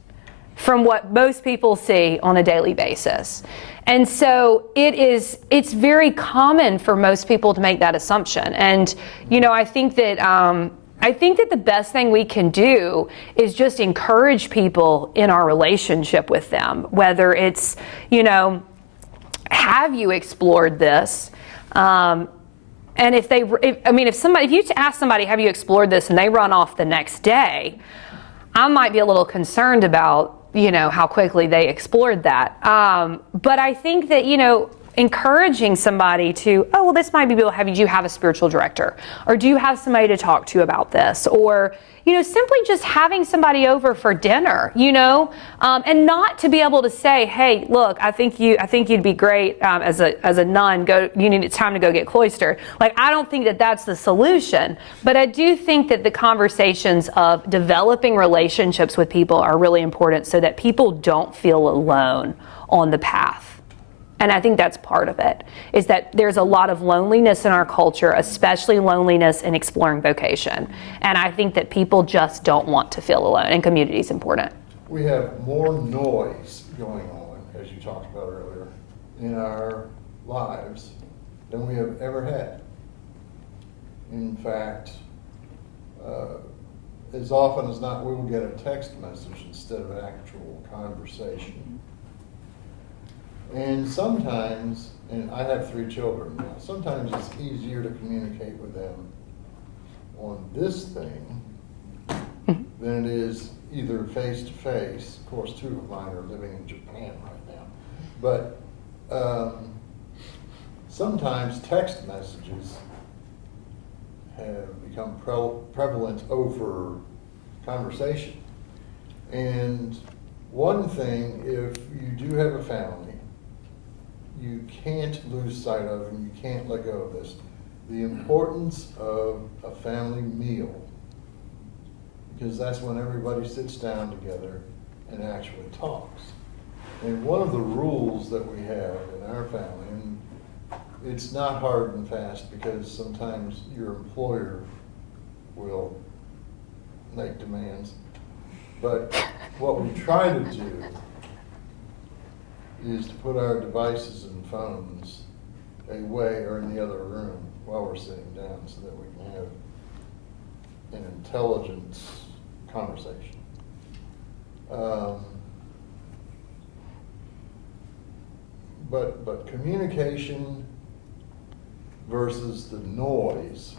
from what most people see on a daily basis. And so it's very common for most people to make that assumption. And, I think that the best thing we can do is just encourage people in our relationship with them, whether it's, have you explored this? And if you ask somebody, have you explored this, and they run off the next day, I might be a little concerned about, how quickly they explored that. But I think that, encouraging somebody to, oh, well, this might be, do you have a spiritual director? Or do you have somebody to talk to about this? Or, simply just having somebody over for dinner, and not to be able to say, hey, look, I think you'd be great as a nun. It's time to go get cloistered. Like, I don't think that that's the solution, but I do think that the conversations of developing relationships with people are really important so that people don't feel alone on the path. And I think that's part of it, is that there's a lot of loneliness in our culture, especially loneliness in exploring vocation. And I think that people just don't want to feel alone, and community is important. We have more noise going on, as you talked about earlier, in our lives than we have ever had. In fact, as often as not, we will get a text message instead of an actual conversation. And sometimes, and I have 3 children now, sometimes it's easier to communicate with them on this thing than it is either face to face. Of course, 2 of mine are living in Japan right now. But sometimes text messages have become prevalent over conversation. And one thing, if you do have a family, you can't lose sight of, and you can't let go of this, the importance of a family meal. Because that's when everybody sits down together and actually talks. And one of the rules that we have in our family, and it's not hard and fast because sometimes your employer will make demands, but what we try to do is to put our devices and phones away or in the other room while we're sitting down so that we can have an intelligent conversation. But communication versus the noise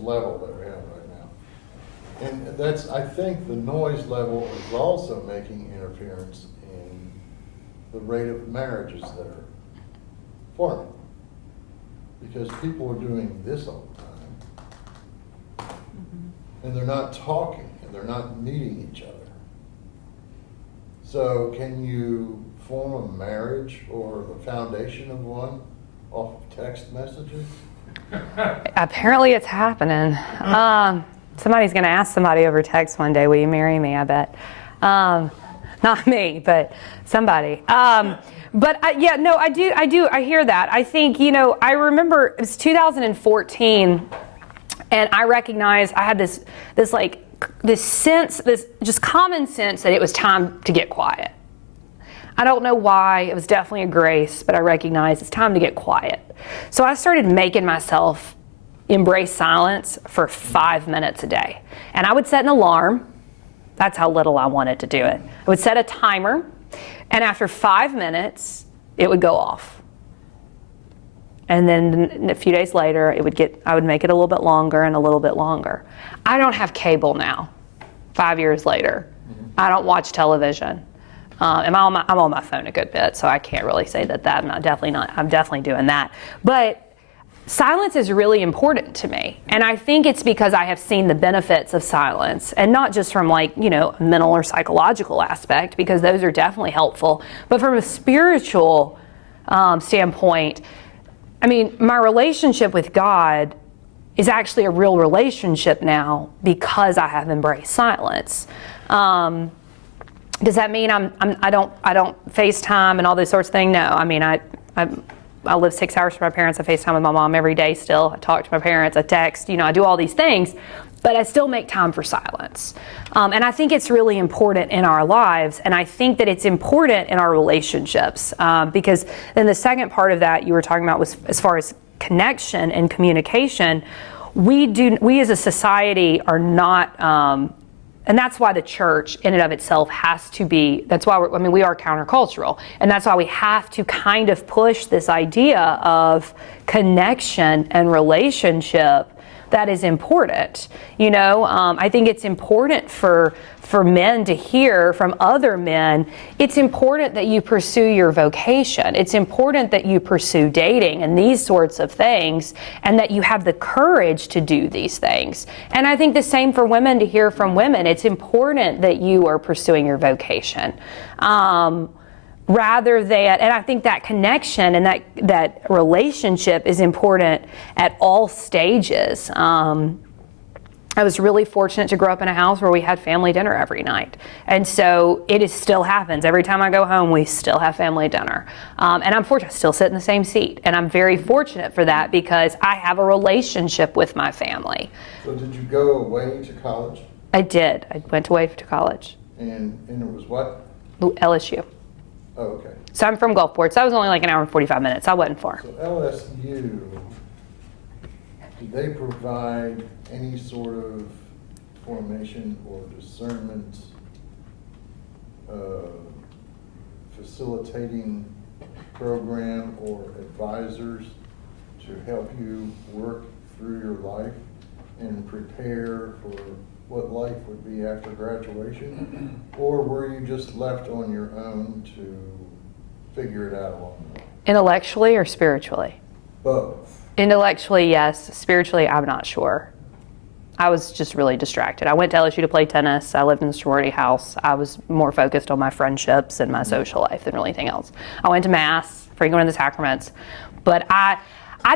level that we have right now. And that's, I think the noise level is also making interference in the rate of marriages that are forming. Because people are doing this all the time. And they're not talking, and they're not meeting each other. So can you form a marriage or the foundation of one off of text messages? Apparently it's happening. Somebody's going to ask somebody over text one day, will you marry me, I bet. Not me, but somebody. I hear that. I think, I remember it was 2014, and I recognized I had this sense, this just common sense that it was time to get quiet. I don't know why, it was definitely a grace, but I recognized it's time to get quiet. So I started making myself embrace silence for 5 minutes a day. And I would set an alarm. That's how little I wanted to do it. I would set a timer, and after 5 minutes, it would go off. And then a few days later, I would make it a little bit longer and a little bit longer. I don't have cable now, 5 years later. I don't watch television. I'm on my phone a good bit, so I can't really say that I'm definitely doing that. But silence is really important to me. And I think it's because I have seen the benefits of silence, and not just from a mental or psychological aspect, because those are definitely helpful, but from a spiritual standpoint. I mean, my relationship with God is actually a real relationship now because I have embraced silence. Does that mean I don't FaceTime and all those sorts of things? No. I mean, I live 6 hours from my parents. I FaceTime with my mom every day still. I talk to my parents. I text. I do all these things, but I still make time for silence. And I think it's really important in our lives, and I think that it's important in our relationships, because then the second part of that you were talking about was as far as connection and communication. We as a society are not. And that's why the church in and of itself has to be, that's why we are countercultural. And that's why we have to kind of push this idea of connection and relationship that is important. I think it's important for men to hear from other men. It's important that you pursue your vocation. It's important that you pursue dating and these sorts of things, and that you have the courage to do these things. And I think the same for women, to hear from women. It's important that you are pursuing your vocation. Rather than, and I think that connection and that relationship is important at all stages. I was really fortunate to grow up in a house where we had family dinner every night. And so still happens. Every time I go home, we still have family dinner. And I'm fortunate, I still sit in the same seat. And I'm very fortunate for that because I have a relationship with my family. So did you go away to college? I did. I went away to college. And it was what? LSU. Oh, okay. So I'm from Gulfport, so I was only like an hour and 45 minutes. I wasn't far. So LSU, did they provide any sort of formation or discernment, facilitating program or advisors to help you work through your life and prepare for what life would be after graduation? Or were you just left on your own to figure it out along the way? Intellectually or spiritually? Both. Intellectually, yes. Spiritually, I'm not sure. I was just really distracted. I went to LSU to play tennis. I lived in the sorority house. I was more focused on my friendships and my social life than really anything else. I went to Mass, frequented the sacraments, but I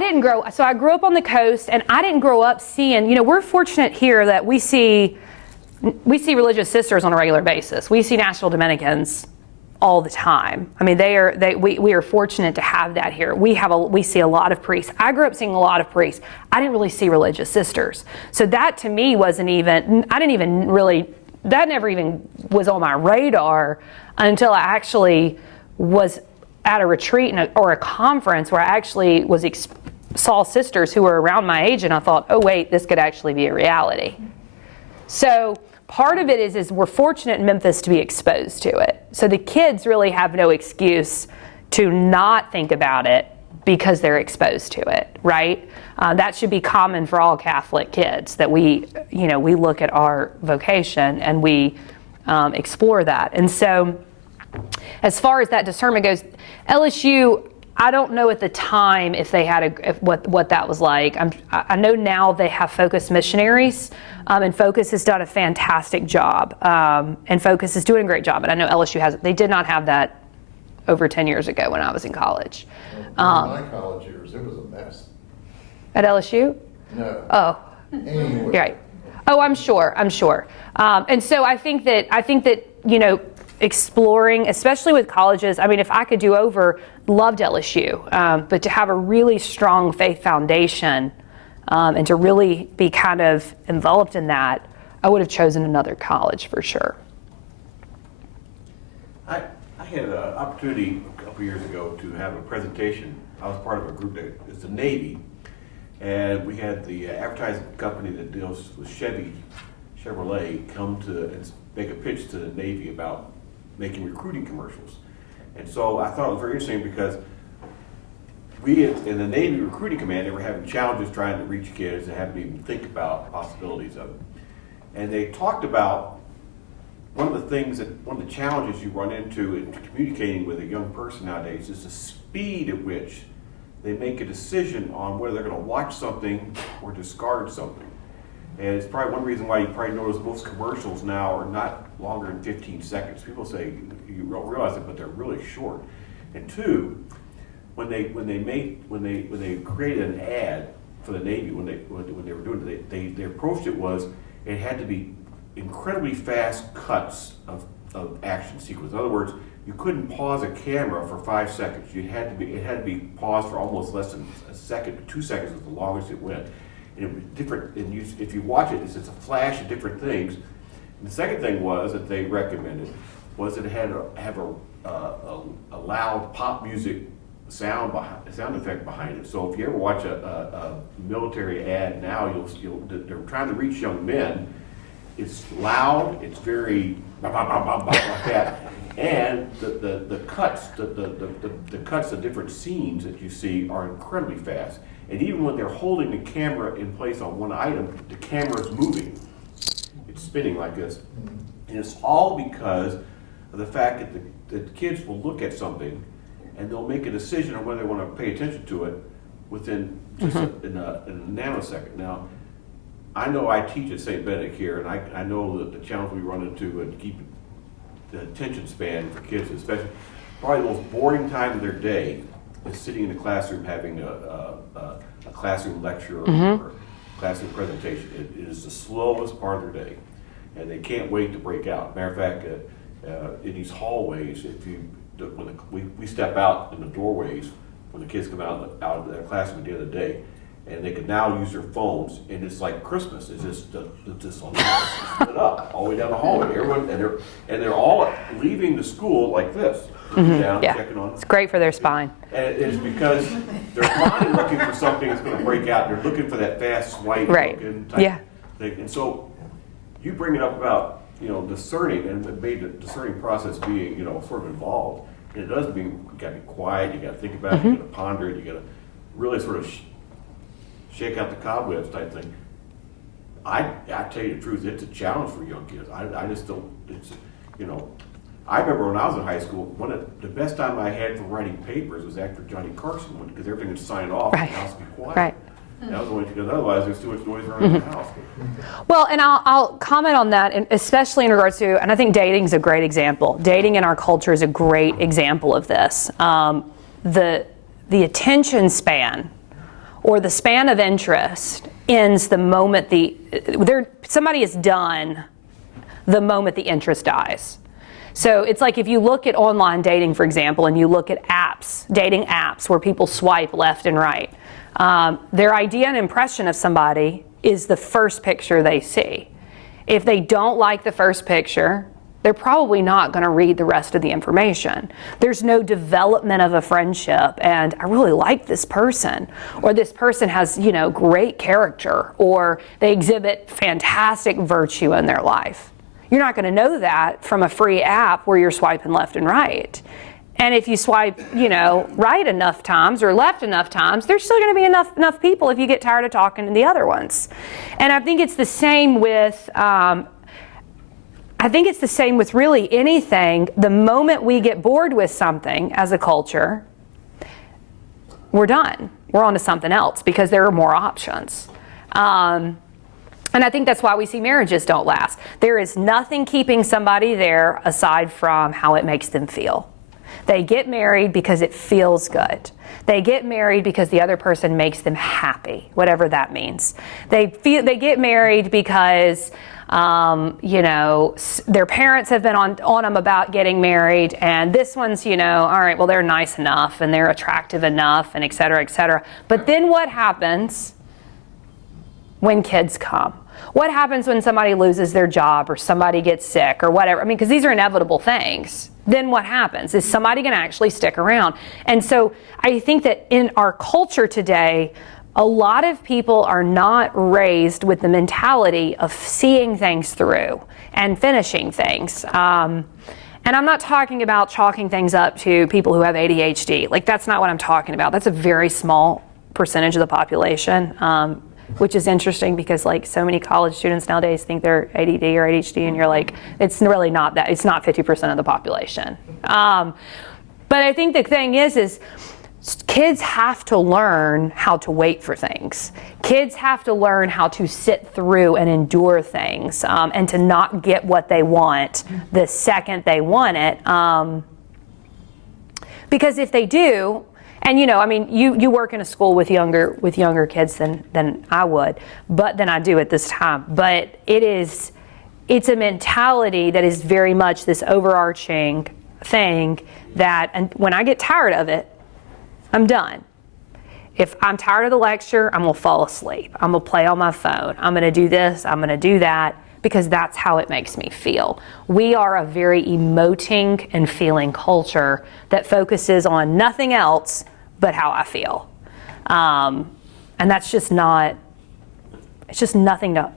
didn't so I grew up on the coast, and I didn't grow up seeing, we're fortunate here that we see religious sisters on a regular basis. We see National Dominicans all the time. I mean, we are fortunate to have that here. We see a lot of priests. I grew up seeing a lot of priests. I didn't really see religious sisters. So that to me that never even was on my radar until I actually was at a retreat or a conference where I actually saw sisters who were around my age, and I thought, oh wait, this could actually be a reality. So part of it is we're fortunate in Memphis to be exposed to it. So the kids really have no excuse to not think about it because they're exposed to it, right? That should be common for all Catholic kids, that we look at our vocation and we explore that. And so as far as that discernment goes, LSU, I don't know at the time if they had what that was like. I know now they have Focus missionaries, and Focus has done a fantastic job, and Focus is doing a great job. And I know LSU has. They did not have that over 10 years ago when I was in college. In my college years, it was a mess. At LSU? No. Oh, Anyway. right. Oh, I'm sure. And so I think that exploring, especially with colleges. I mean, if I could do over, loved LSU, but to have a really strong faith foundation and to really be kind of enveloped in that, I would have chosen another college for sure. I had an opportunity a couple years ago to have a presentation. I was part of a group that is the Navy, and we had the advertising company that deals with Chevrolet come to and make a pitch to the Navy about making recruiting commercials. And so I thought it was very interesting because we in the Navy recruiting command, they were having challenges trying to reach kids and having to even think about possibilities of it. And they talked about one of the challenges you run into in communicating with a young person nowadays is the speed at which they make a decision on whether they're going to watch something or discard something. And it's probably one reason why you probably notice most commercials now are not longer than 15 seconds. People say you don't realize it, but they're really short. And two, when they created an ad for the Navy, when they were doing it, they approached it was it had to be incredibly fast cuts of action sequence. In other words, you couldn't pause a camera for 5 seconds. It had to be paused for almost less than a second. 2 seconds was the longest it went. And it was different. And if you watch it, it's a flash of different things. And the second thing was that they recommended was that it had to have a loud pop music sound effect behind it. So if you ever watch a military ad now, they're trying to reach young men. It's loud. It's very like that. And the cuts, the cuts of different scenes that you see are incredibly fast. And even when they're holding the camera in place on one item, the camera is moving. It's spinning like this. And it's all because of the fact that the kids will look at something and they'll make a decision on whether they want to pay attention to it within just in a nanosecond. Now, I know I teach at St. Benedict here, and I know that the challenge we run into and keep the attention span for kids, especially probably the most boring time of their day is sitting in the classroom having a classroom lecture or classroom presentation. It is the slowest part of their day, and they can't wait to break out. Matter of fact, in these hallways, we step out in the doorways when the kids come out of their classroom at the end of the day, and they can now use their phones, and it's like Christmas. It's just split up all the way down the hallway. Everyone and they're all leaving the school like this, down, checking on. It's great for their spine. And it's because they're finally looking for something that's going to break out. They're looking for that fast swipe looking type thing. And so you bring it up about discerning, and it made the discerning process being sort of involved. And it does mean you got to be quiet. You got to think about it. You got to ponder it. You got to really sort of shake out the cobwebs type thing. I tell you the truth, it's a challenge for young kids. I just don't. It's I remember when I was in high school, the best time I had for writing papers was after Johnny Carson went, because everything was signed off and the house would be quiet. Right. That was only because otherwise there's too much noise around the house. Well, and I'll comment on that, and especially in regards to, and I think dating is a great example. Dating in our culture is a great example of this. The attention span, or the span of interest, ends the moment somebody is done the moment the interest dies. So it's like if you look at online dating, for example, and you look at dating apps where people swipe left and right, their idea and impression of somebody is the first picture they see. If they don't like the first picture, they're probably not going to read the rest of the information. There's no development of a friendship, and I really like this person, or this person has, great character, or they exhibit fantastic virtue in their life. You're not going to know that from a free app where you're swiping left and right. And if you swipe, right enough times or left enough times, there's still going to be enough people if you get tired of talking to the other ones. And I think it's the same with really anything. The moment we get bored with something as a culture, we're done. We're on to something else because there are more options. And I think that's why we see marriages don't last. There is nothing keeping somebody there aside from how it makes them feel. They get married because it feels good. They get married because the other person makes them happy, whatever that means. They get married because their parents have been on them about getting married, and this one's, all right, well, they're nice enough and they're attractive enough, and et cetera, et cetera. But then what happens when kids come? What happens when somebody loses their job or somebody gets sick or whatever? I mean, because these are inevitable things. Then what happens? Is somebody going to actually stick around? And so I think that in our culture today, a lot of people are not raised with the mentality of seeing things through and finishing things. And I'm not talking about chalking things up to people who have ADHD. Like, that's not what I'm talking about. That's a very small percentage of the population, which is interesting because, like, so many college students nowadays think they're ADD or ADHD, and you're like, it's really not that. It's not 50% of the population. But I think the thing is kids have to learn how to wait for things. Kids have to learn how to sit through and endure things, and to not get what they want the second they want it. Because if they do, and you work in a school with younger kids than I would, but than I do at this time. But it's a mentality that is very much this overarching thing that, and when I get tired of it, I'm done. If I'm tired of the lecture, I'm going to fall asleep. I'm going to play on my phone. I'm going to do this. I'm going to do that, because that's how it makes me feel. We are a very emoting and feeling culture that focuses on nothing else but how I feel. And that's just not, it's just nothing to,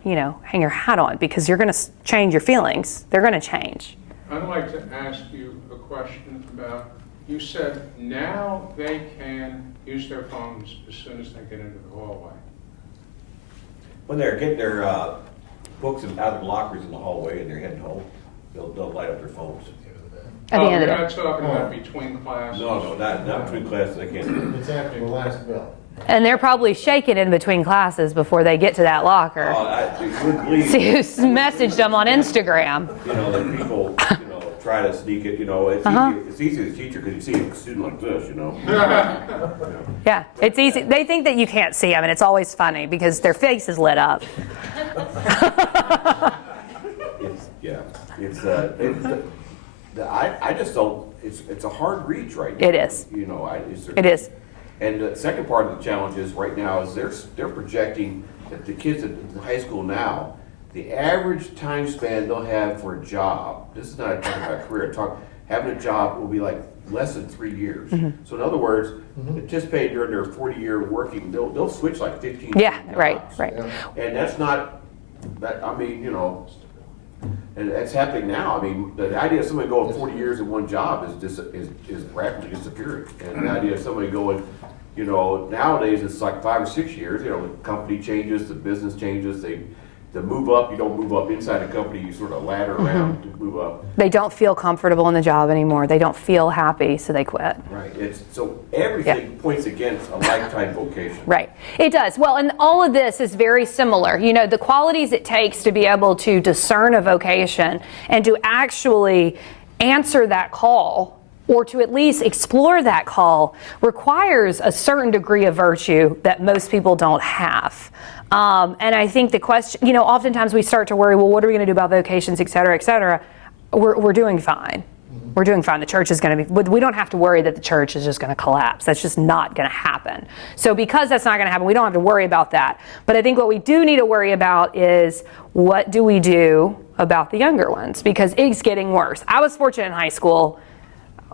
hang your hat on, because you're going to change your feelings. They're going to change. I'd like to ask you a question about, you said now they can use their phones as soon as they get into the hallway. When they're getting their books out of the lockers in the hallway and they're heading home, they'll light up their phones. At the end of you're the not day. talking about between classes? No, not between classes. They can't do it. It's after the last bell. And they're probably shaking in between classes before they get to that locker. You wouldn't believe, See who's messaged them on Instagram. that people, try to sneak it. It's easy as a teacher because you see a student like this, Yeah, it's easy. They think that you can't see them, and it's always funny because their face is lit up. I just don't. It's a hard reach right now. It is. It is. And the second part of the challenge is right now is they're projecting that the kids at high school now, the average time span they'll have for a job. This is not talking about a career. Having a job will be like less than 3 years. Mm-hmm. So in other words, anticipated during their 40-year working, they'll switch like 15. Yeah, jobs. right. And that's not. And that's happening now. I mean, the idea of somebody going 40 years in one job is rapidly disappearing. And the idea of somebody going, nowadays it's like 5 or 6 years. The company changes, the business changes. To move up, you don't move up inside a company. You sort of ladder around to move up. They don't feel comfortable in the job anymore. They don't feel happy, so they quit. Right. So everything points against a lifetime vocation. Right. It does. Well, and all of this is very similar. The qualities it takes to be able to discern a vocation and to actually answer that call, or to at least explore that call, requires a certain degree of virtue that most people don't have. And I think the question, oftentimes we start to worry, well, what are we going to do about vocations, et cetera, et cetera. We're doing fine. We're doing fine. The church is going to be, we don't have to worry that the church is just going to collapse. That's just not going to happen. So because that's not going to happen, we don't have to worry about that. But I think what we do need to worry about is, what do we do about the younger ones? Because it's getting worse. I was fortunate in high school.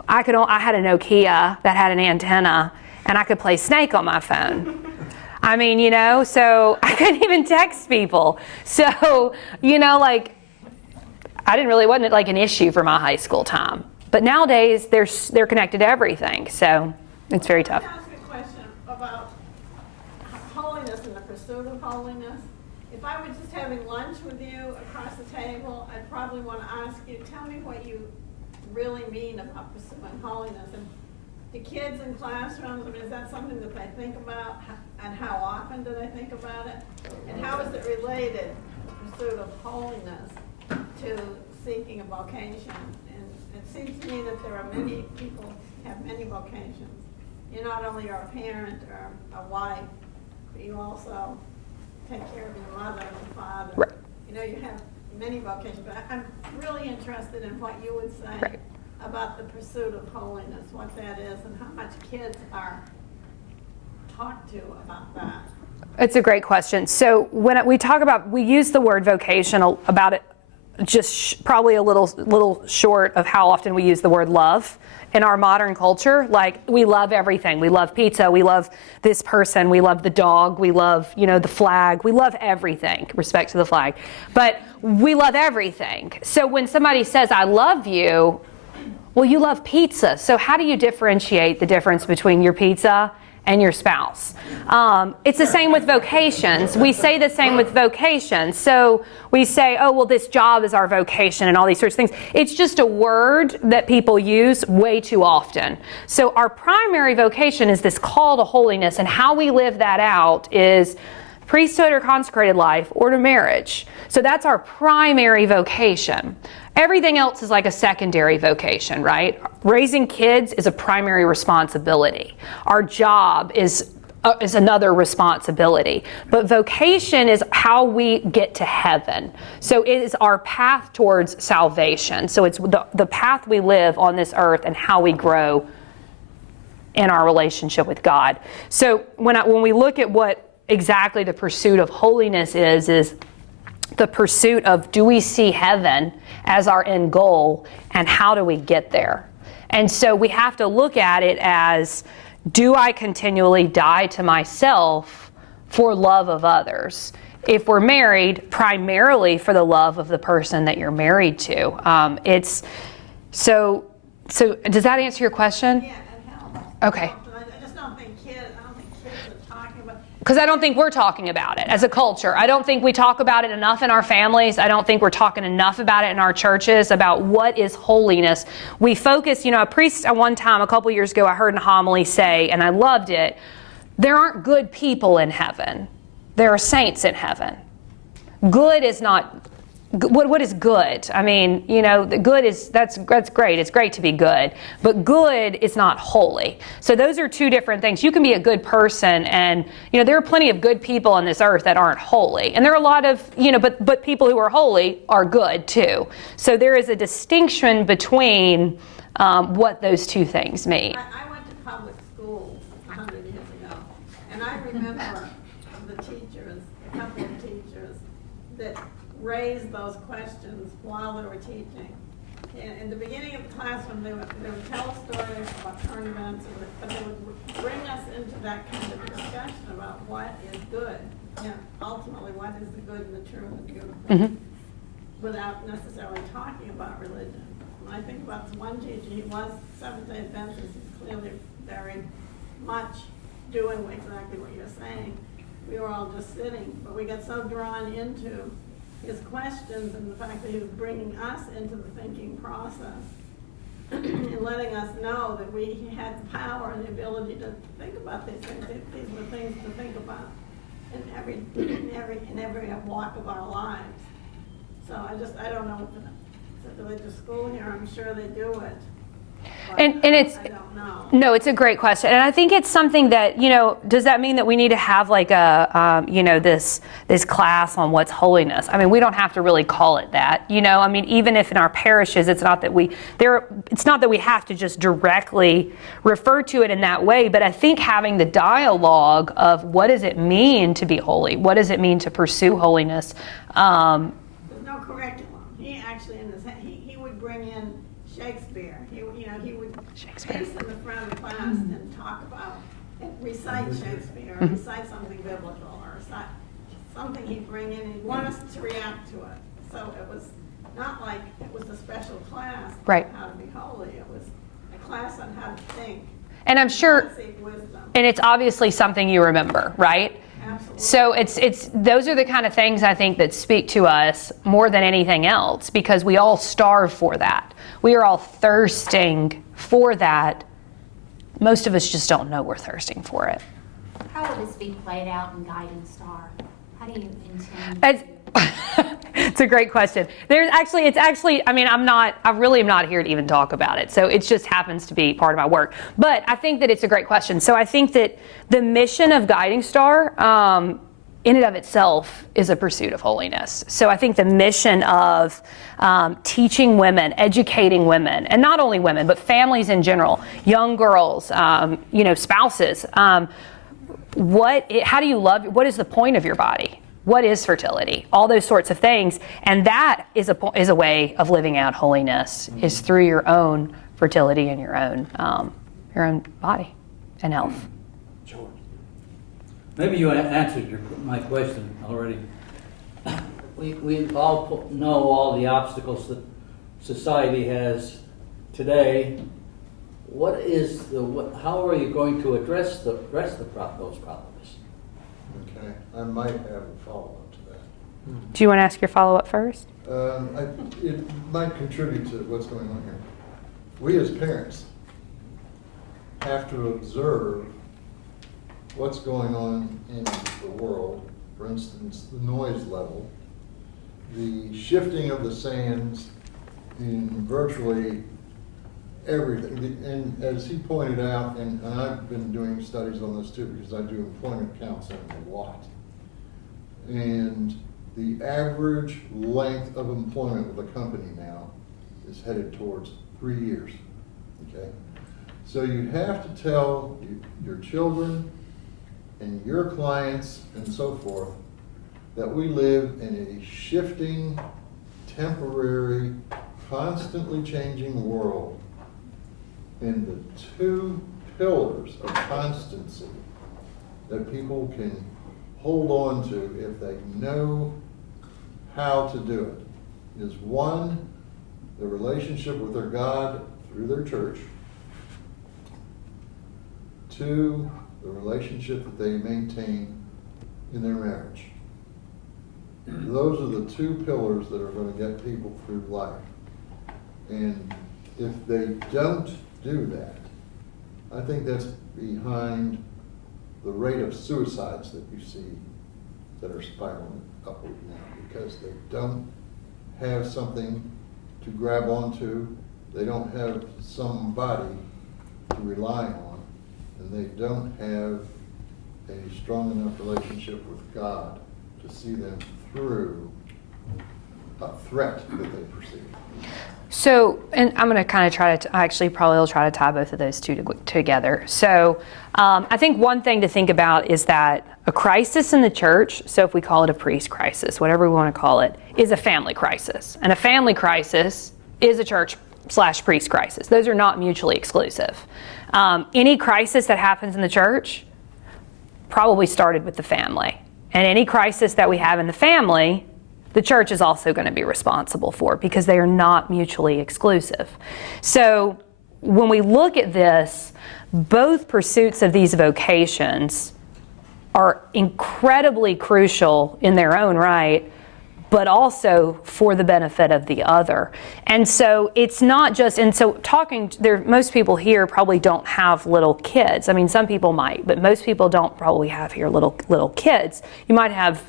I had a Nokia that had an antenna, and I could play Snake on my phone. I mean, so I couldn't even text people. So, wasn't like an issue for my high school time. But nowadays, they're connected to everything. So it's very tough. Can I ask a question about holiness and the pursuit of holiness? If I were just having lunch with you across the table, I'd probably want to ask you, tell me what you really mean about pursuing holiness. And do kids in classrooms, I mean, is that something that they think about? And how often do they think about it? And how is it related, the pursuit of holiness, to seeking a vocation? And it seems to me that there are many people have many vocations. You not only are a parent or a wife, but you also take care of your mother and father. Right. You know, you have many vocations, but I'm really interested in what you would say Right. about the pursuit of holiness, what that is, and how much kids are talked to about that. It's a great question. So when we talk about, we use the word vocational about it, just probably a little short of how often we use the word love in our modern culture. Like, we love everything. We love pizza. We love this person. We love the dog. We love, the flag. We love everything. Respect to the flag. But we love everything. So when somebody says, I love you, well, you love pizza. So how do you differentiate the difference between your pizza and your spouse? It's the same with vocations. We say the same with vocations. So we say, oh, well, this job is our vocation and all these sorts of things. It's just a word that people use way too often. So our primary vocation is this call to holiness, and how we live that out is priesthood or consecrated life or to marriage. So that's our primary vocation. Everything else is like a secondary vocation, right? Raising kids is a primary responsibility. Our job is another responsibility. But vocation is how we get to heaven. So it is our path towards salvation. So it's the path we live on this earth and how we grow in our relationship with God. So when we look at what exactly the pursuit of holiness is the pursuit of, do we see heaven as our end goal, and how do we get there? And so we have to look at it as, do I continually die to myself for love of others? If we're married, primarily for the love of the person that you're married to. So does that answer your question? Yeah, it helps. Okay. I just don't think kids are talking about. Because I don't think we're talking about it as a culture. I don't think we talk about it enough in our families. I don't think we're talking enough about it in our churches, about what is holiness. We focus, a priest at one time, a couple years ago, I heard a homily say, and I loved it, there aren't good people in heaven. There are saints in heaven. Good is not, what is good? I mean, the good is, that's great. It's great to be good. But good is not holy. So those are two different things. You can be a good person, and, there are plenty of good people on this earth that aren't holy. And there are a lot of, but people who are holy are good too. So there is a distinction between what those two things mean. I went to public school 100 years ago, and I remember the teachers, a couple of teachers, that raised those questions while they were teaching. In the beginning of the classroom, they would tell stories about current events, but they would bring us into that kind of discussion about what is good. Ultimately, what is the good and the true and the beautiful, without necessarily talking about religion. When I think about this one teacher, he was Seventh-day Adventist. He's clearly very much doing exactly what you're saying. We were all just sitting, but we got so drawn into his questions and the fact that he was bringing us into the thinking process and letting us know that we had the power and the ability to think about these things. These were things to think about in every walk of our lives. So I don't know if it's a religious school here. I'm sure they do it. And it's, I don't know. No, it's a great question. And I think it's something that, does that mean that we need to have like a, this class on what's holiness? I mean, we don't have to really call it that, I mean, even if in our parishes, it's not that we have to just directly refer to it in that way, but I think having the dialogue of what does it mean to be holy? What does it mean to pursue holiness? There's no curriculum. He actually, he would bring in Shakespeare. He would pace in the front of the class and talk about, and recite Shakespeare, or recite something biblical, or recite something he'd bring in, and he'd want us to react to it. So it was not like it was a special class Right. on how to be holy. It was a class on how to think. And I'm sure, How to seek wisdom. and it's obviously something you remember, right? Absolutely. So it's those are the kind of things I think that speak to us more than anything else, because we all starve for that. We are all thirsting for that most of us just don't know we're thirsting for it. How will this be played out in Guiding Star? How do you intend It's, to? it's a great question. I mean, I really am not here to even talk about it. So it just happens to be part of my work. But I think that it's a great question. So I think that the mission of Guiding Star, in and of itself, is a pursuit of holiness. So I think the mission of teaching women, educating women, and not only women, but families in general, young girls, spouses. How do you love? What is the point of your body? What is fertility? All those sorts of things, and that is a way of living out holiness, is through your own fertility and your own body and health. George. Maybe you answered my question already. We all know all the obstacles that society has today. How are you going to address those problems? Okay, I might have a follow-up to that. Do you want to ask your follow-up first? It might contribute to what's going on here. We as parents have to observe what's going on in the world. For instance, the noise level, the shifting of the sands in virtually everything. And as he pointed out, and I've been doing studies on this too, because I do employment counseling a lot. And the average length of employment with a company now is headed towards 3 years, okay? So you have to tell your children and your clients and so forth that we live in a shifting, temporary, constantly changing world. And the two pillars of constancy that people can hold on to if they know how to do it is, one, the relationship with their God through their church. Two, the relationship that they maintain in their marriage. Those are the two pillars that are going to get people through life. And if they don't do that, I think that's behind the rate of suicides that you see that are spiraling upward now, because they don't have something to grab onto, they don't have somebody to rely on, and they don't have a strong enough relationship with God to see them through a threat that they perceive. So, and I'm going to kind of try to, probably will try to tie both of those two together. So, I think one thing to think about is that a crisis in the church, so if we call it a priest crisis, whatever we want to call it, is a family crisis. And a family crisis is a church/priest crisis. Those are not mutually exclusive. Any crisis that happens in the church probably started with the family. And any crisis that we have in the family, the church is also going to be responsible for, because they are not mutually exclusive. So when we look at this, both pursuits of these vocations are incredibly crucial in their own right, but also for the benefit of the other. And so it's not just, and so most people here probably don't have little kids. I mean, some people might, but most people don't probably have here little kids. You might have,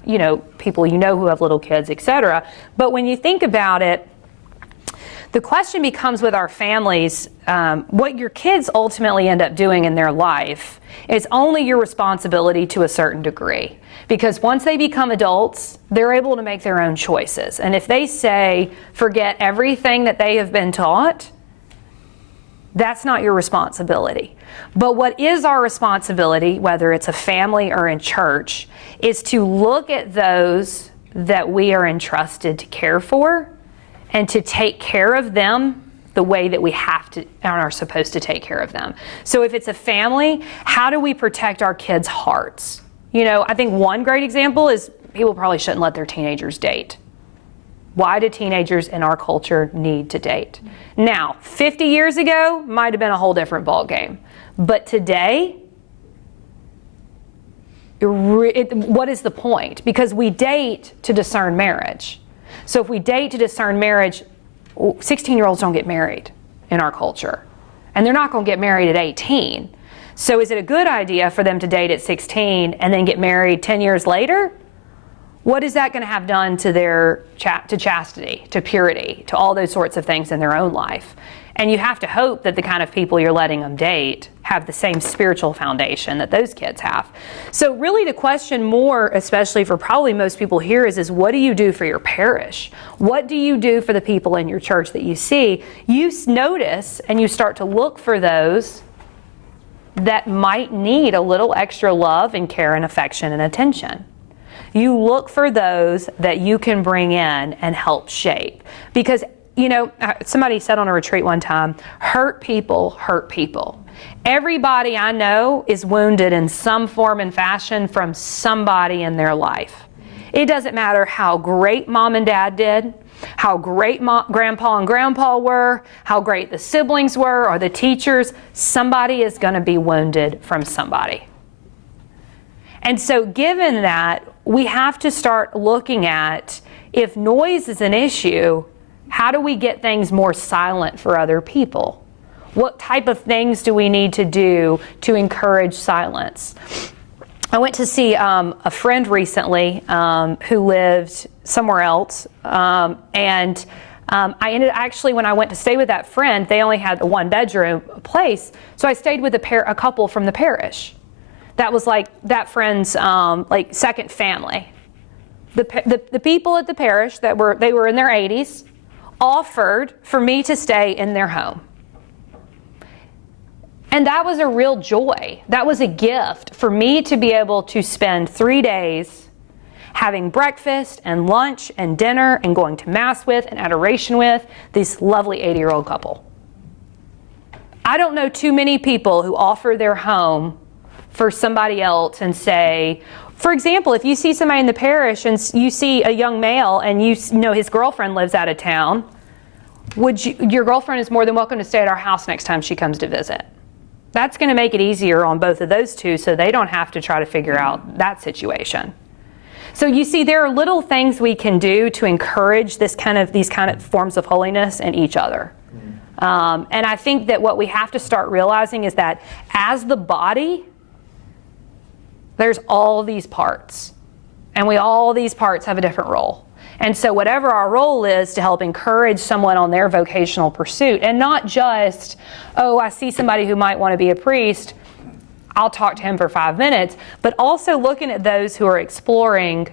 people who have little kids, etc. But when you think about it, the question becomes with our families, what your kids ultimately end up doing in their life is only your responsibility to a certain degree. Because once they become adults, they're able to make their own choices. And if they say, forget everything that they have been taught, that's not your responsibility. But what is our responsibility, whether it's a family or in church, is to look at those that we are entrusted to care for and to take care of them the way that we have to and are supposed to take care of them. So if it's a family, how do we protect our kids' hearts? I think one great example is people probably shouldn't let their teenagers date. Why do teenagers in our culture need to date? Now, 50 years ago, might have been a whole different ballgame. But today, what is the point? Because we date to discern marriage. So if we date to discern marriage, 16-year-olds don't get married in our culture. And they're not going to get married at 18. So is it a good idea for them to date at 16 and then get married 10 years later? What is that going to have done to their to chastity, to purity, to all those sorts of things in their own life? And you have to hope that the kind of people you're letting them date have the same spiritual foundation that those kids have. So really the question more, especially for probably most people here, is what do you do for your parish? What do you do for the people in your church that you see? You notice and you start to look for those that might need a little extra love and care and affection and attention. You look for those that you can bring in and help shape. Because, you know, somebody said on a retreat one time, hurt people hurt people. Everybody I know is wounded in some form and fashion from somebody in their life. It doesn't matter how great mom and dad did, how great grandpa and grandpa were, how great the siblings were, or the teachers. Somebody is going to be wounded from somebody. And so given that, we have to start looking at, if noise is an issue, how do we get things more silent for other people? What type of things do we need to do to encourage silence? I went to see a friend recently who lived somewhere else, and actually, when I went to stay with that friend, they only had a one-bedroom place, so I stayed with a couple from the parish. That was like that friend's like second family. The people at the parish they were in their 80s offered for me to stay in their home. And that was a real joy. That was a gift for me to be able to spend 3 days having breakfast and lunch and dinner and going to Mass with and adoration with this lovely 80-year-old couple. I don't know too many people who offer their home for somebody else and say, for example, if you see somebody in the parish and you see a young male and you know his girlfriend lives out of town, your girlfriend is more than welcome to stay at our house next time she comes to visit. That's going to make it easier on both of those two so they don't have to try to figure out that situation. So you see, there are little things we can do to encourage these kind of forms of holiness in each other. And I think that what we have to start realizing is that as the body, there's all these parts. And all these parts have a different role. And so whatever our role is to help encourage someone on their vocational pursuit, and not just, oh, I see somebody who might want to be a priest, I'll talk to him for 5 minutes, but also looking at those who are exploring,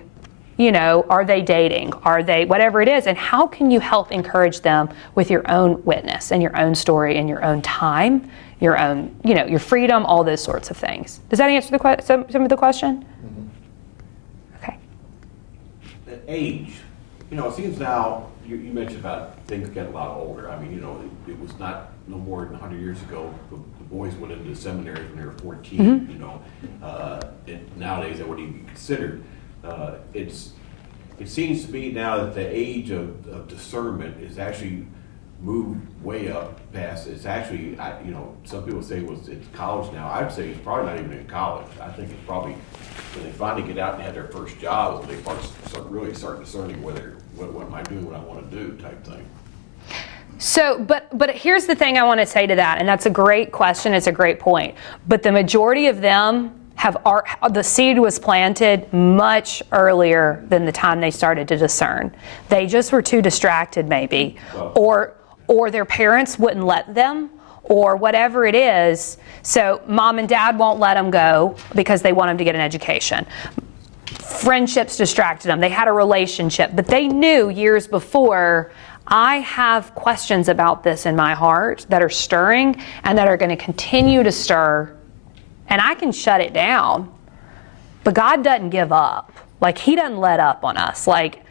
you know, are they dating? Are they, whatever it is, and how can you help encourage them with your own witness and your own story and your own time, your own, you know, your freedom, all those sorts of things. Does that answer some of the question? Mm-hmm. Okay. The age, you know, it seems now, you mentioned about things getting a lot older. I mean, you know, it was not no more than 100 years ago. The boys went into seminary when they were 14, mm-hmm. You know. Nowadays that wouldn't even be considered. It seems to me now that the age of discernment is actually moved way up past. It's actually, you know, some people say it's college now. I'd say it's probably not even in college. I think it's probably when they finally get out and have their first job, they really start discerning what am I doing, what I want to do, type thing. So, but here's the thing I want to say to that, and that's a great question. It's a great point. But the majority of them the seed was planted much earlier than the time they started to discern. They just were too distracted, maybe, or their parents wouldn't let them, or whatever it is. So mom and dad won't let them go because they want them to get an education. Friendships distracted them. They had a relationship, but they knew years before, I have questions about this in my heart that are stirring and that are going to continue to stir, and I can shut it down. But God doesn't give up. Like, He doesn't let up on us. Like,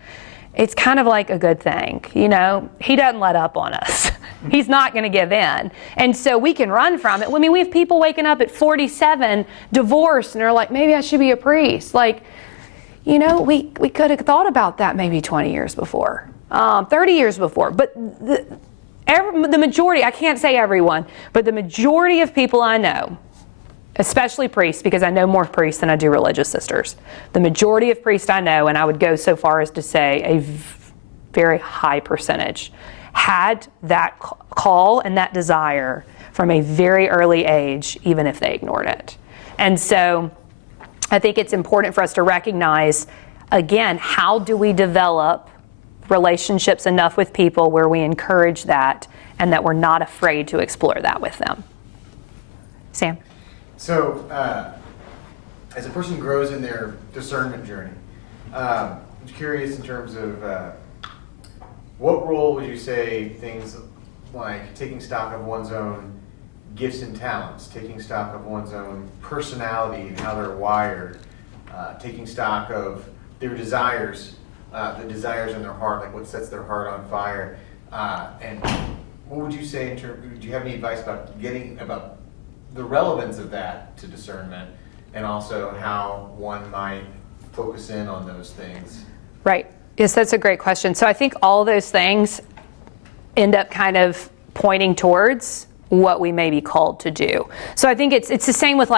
it's kind of like a good thing, you know? He doesn't let up on us. He's not going to give in. And so we can run from it. I mean, we have people waking up at 47, divorced, and they're like, maybe I should be a priest. Like, you know, we could have thought about that maybe 20 years before, 30 years before. But the majority, I can't say everyone, but the majority of people I know, especially priests, because I know more priests than I do religious sisters. The majority of priests I know, and I would go so far as to say a very high percentage, had that call and that desire from a very early age, even if they ignored it. And so I think it's important for us to recognize, again, how do we develop relationships enough with people where we encourage that and that we're not afraid to explore that with them. Sam? So, as a person grows in their discernment journey, I'm curious in terms of what role would you say things like taking stock of one's own gifts and talents, taking stock of one's own personality and how they're wired, taking stock of their desires, the desires in their heart, like what sets their heart on fire, and what would you say in terms? Do you have any advice about the relevance of that to discernment, and also how one might focus in on those things? Right. Yes, that's a great question. So I think all those things end up kind of pointing towards what we may be called to do. So I think it's the same with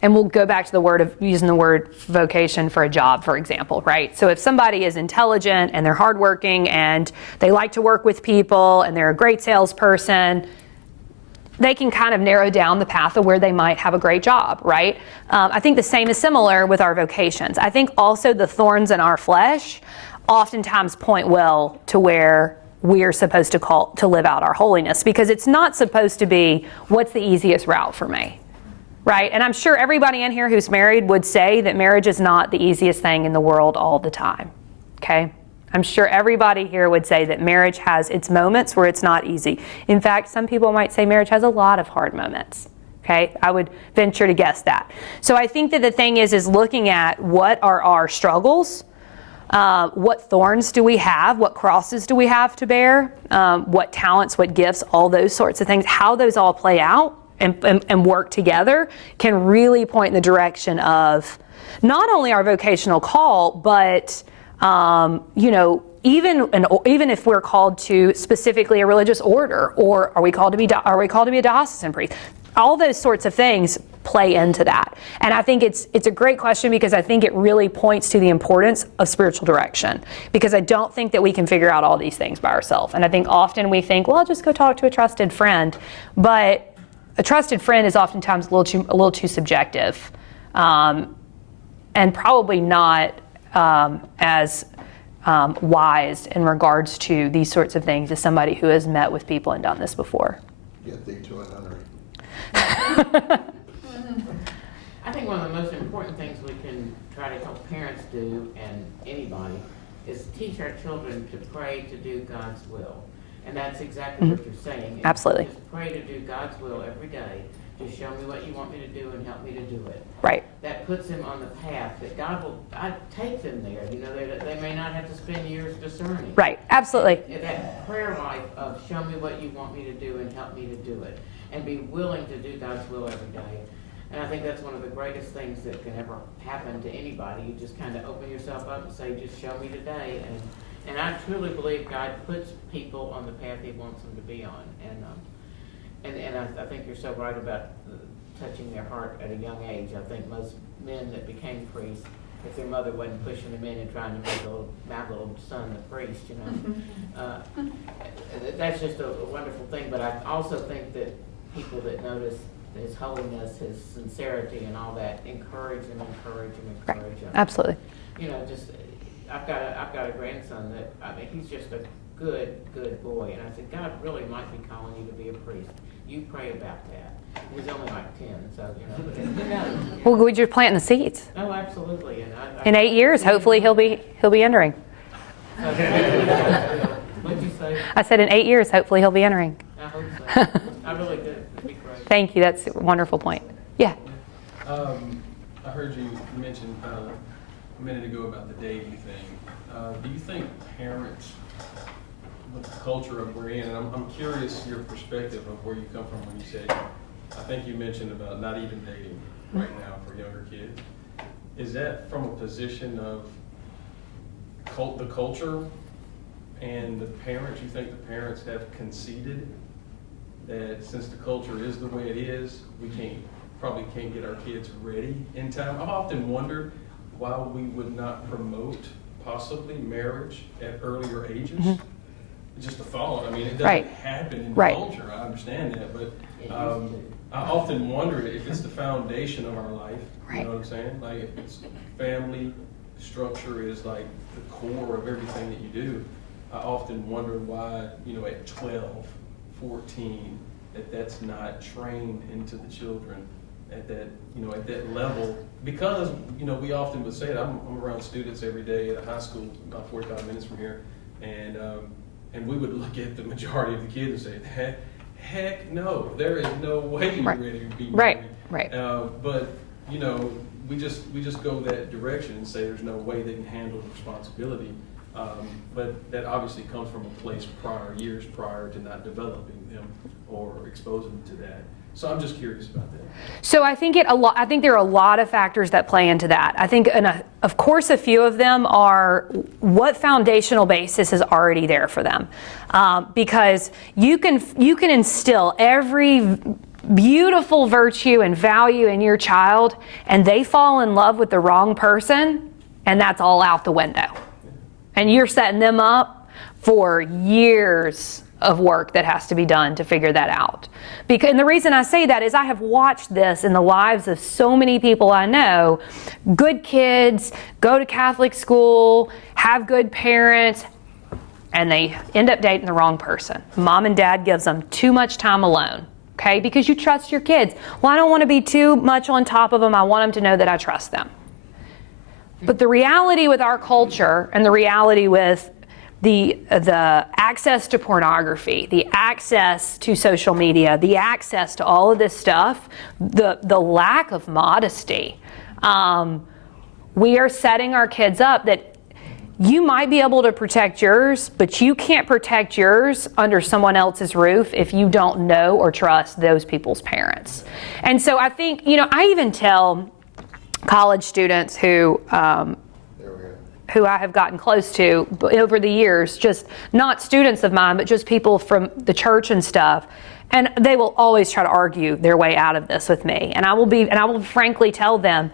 and we'll go back to the word of using the word vocation for a job, for example, right? So if somebody is intelligent and they're hardworking and they like to work with people and they're a great salesperson, they can kind of narrow down the path of where they might have a great job, right? I think the same is similar with our vocations. I think also the thorns in our flesh oftentimes point well to where we are supposed to live out our holiness, because it's not supposed to be what's the easiest route for me, right? And I'm sure everybody in here who's married would say that marriage is not the easiest thing in the world all the time, okay? I'm sure everybody here would say that marriage has its moments where it's not easy. In fact, some people might say marriage has a lot of hard moments. Okay, I would venture to guess that. So I think that the thing is looking at what are our struggles, what thorns do we have, what crosses do we have to bear, what talents, what gifts, all those sorts of things, how those all play out and work together can really point in the direction of not only our vocational call, but even if we're called to specifically a religious order, or are we called to be a diocesan priest, all those sorts of things play into that. And I think it's a great question, because I think it really points to the importance of spiritual direction, because I don't think that we can figure out all these things by ourselves. And I think often we think, well, I'll just go talk to a trusted friend, but a trusted friend is oftentimes a little too subjective, and probably not as wise in regards to these sorts of things as somebody who has met with people and done this before. Get thee to a nunnery. I think one of the most important things we can try to help parents do, and anybody, is teach our children to pray to do God's will. And that's exactly what you're saying. Absolutely. Just pray to do God's will every day. Just show me what you want me to do and help me to do it. Right. That puts them on the path that God will take them there. They may not have to spend years discerning. Right. Absolutely. That prayer life of show me what you want me to do and help me to do it. And be willing to do God's will every day. And I think that's one of the greatest things that can ever happen to anybody. You just kind of open yourself up and say, just show me today. And I truly believe God puts people on the path He wants them to be on. And I think you're so right about touching their heart at a young age. I think most men that became priests, if their mother wasn't pushing them in and trying to make my little son a priest, that's just a wonderful thing. But I also think that people that notice His holiness, His sincerity, and all that, encourage them. Right. Absolutely. I've got a grandson that he's just a good boy, and I said, God really might be calling you to be a priest. You pray about that. He's only like 10, so who knows? Well, we're just planting the seeds. Oh, absolutely. And In 8 years, hopefully he'll be entering. What'd you say? I said in 8 years, hopefully he'll be entering. I hope so. I really do. It'd be great. Thank you. That's a wonderful point. Yeah. I heard you mention a minute ago about the dating thing. Do you think parents, with the culture that we're in, and I'm curious your perspective of where you come from when you say, I think you mentioned about not even dating right now for younger kids. Is that from a position of the culture and the parents? You think the parents have conceded that since the culture is the way it is, we probably can't get our kids ready in time? I've often wondered why we would not promote possibly marriage at earlier ages. Just a thought. I mean, it doesn't happen in the culture. I understand that, but I often wonder if it's the foundation of our life, you Right. know what I'm saying? Like if it's family structure is like the core of everything that you do, I often wonder why, at 12, 14, that's not trained into the children at that level. Because, we often would say that I'm around students every day at a high school about 45 minutes from here, and we would look at the majority of the kids and say, heck no, there is no way you're Right. ready to be Right, married. right. But, we just go that direction and say there's no way they can handle the responsibility. But that obviously comes from a place years prior to not developing them or exposing them to that. So I'm just curious about that. So I think I think there are a lot of factors that play into that. I think, of course, a few of them are what foundational basis is already there for them, because you can instill every beautiful virtue and value in your child, and they fall in love with the wrong person, and that's all out the window, and you're setting them up for years of work that has to be done to figure that out. And the reason I say that is I have watched this in the lives of so many people I know. Good kids, go to Catholic school, have good parents, and they end up dating the wrong person. Mom and dad gives them too much time alone, okay? Because you trust your kids. Well, I don't want to be too much on top of them. I want them to know that I trust them. But the reality with our culture and the reality with the access to pornography, the access to social media, the access to all of this stuff, the lack of modesty, we are setting our kids up that you might be able to protect yours, but you can't protect yours under someone else's roof if you don't know or trust those people's parents. And so I think, I even tell college students who I have gotten close to over the years, just not students of mine, but just people from the church and stuff. And they will always try to argue their way out of this with me. And I will frankly tell them,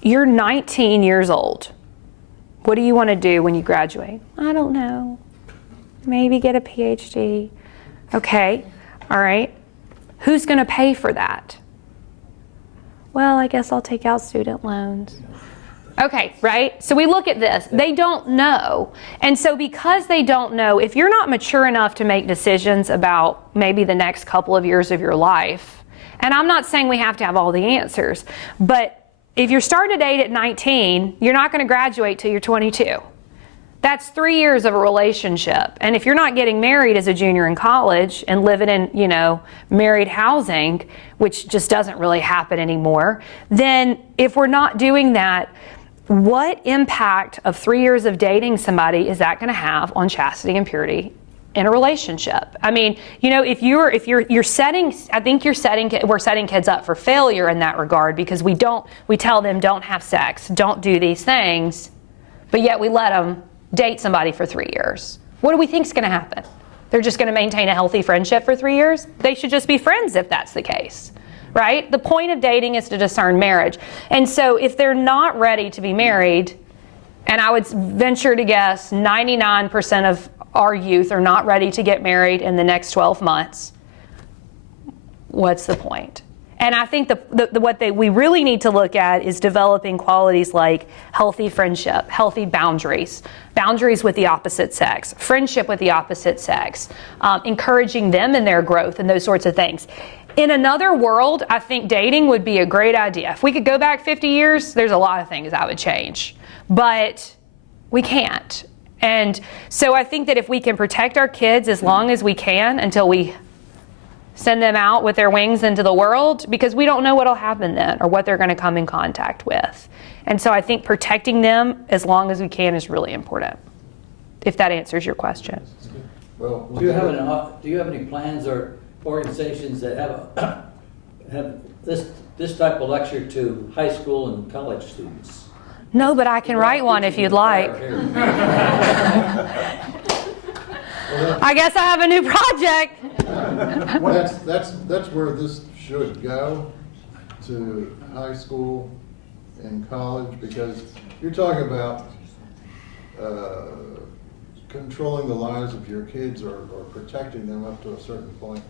you're 19 years old. What do you want to do when you graduate? I don't know. Maybe get a PhD. Okay, all right. Who's going to pay for that? Well, I guess I'll take out student loans. Okay, right? So we look at this. They don't know. And so because they don't know, if you're not mature enough to make decisions about maybe the next couple of years of your life, and I'm not saying we have to have all the answers, but if you're starting to date at 19, you're not going to graduate till you're 22. That's 3 years of a relationship. And if you're not getting married as a junior in college and living in, married housing, which just doesn't really happen anymore, then if we're not doing that, what impact of 3 years of dating somebody is that going to have on chastity and purity in a relationship? I mean, if you're setting, I think we're setting kids up for failure in that regard, because we tell them don't have sex, don't do these things, but yet we let them date somebody for 3 years. What do we think is going to happen? They're just going to maintain a healthy friendship for 3 years? They should just be friends if that's the case. Right? The point of dating is to discern marriage. And so if they're not ready to be married, and I would venture to guess 99% of our youth are not ready to get married in the next 12 months, what's the point? And I think we really need to look at is developing qualities like healthy friendship, healthy boundaries with the opposite sex, friendship with the opposite sex, encouraging them in their growth and those sorts of things. In another world, I think dating would be a great idea. If we could go back 50 years, there's a lot of things I would change. But we can't. And so I think that if we can protect our kids as long as we can until we send them out with their wings into the world, because we don't know what will happen then or what they're going to come in contact with. And so I think protecting them as long as we can is really important, if that answers your question. Well, Do you have any plans or organizations that have this type of lecture to high school and college students? No, but I can write one if you'd like. I guess I have a new project. Well, that's where this should go, to high school and college, because you're talking about controlling the lives of your kids or protecting them up to a certain point.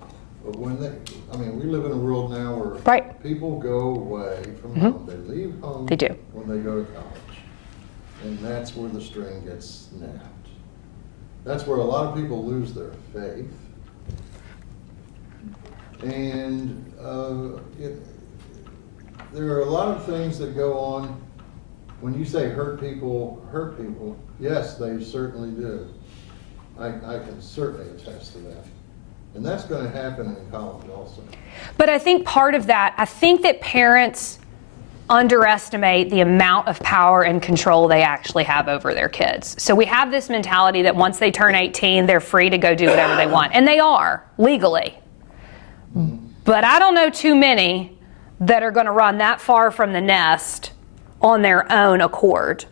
But when they, I mean, we live in a world now where Right. people go away from Mhm. home. They leave home. They do. When they go to college. And that's where the string gets snapped. That's where a lot of people lose their faith. And there are a lot of things that go on. When you say hurt people, yes, they certainly do. I can certainly attest to that. And that's going to happen in college also. But I think part of that, I think that parents underestimate the amount of power and control they actually have over their kids. So we have this mentality that once they turn 18, they're free to go do whatever they want. And they are, legally. But I don't know too many that are going to run that far from the nest on their own accord.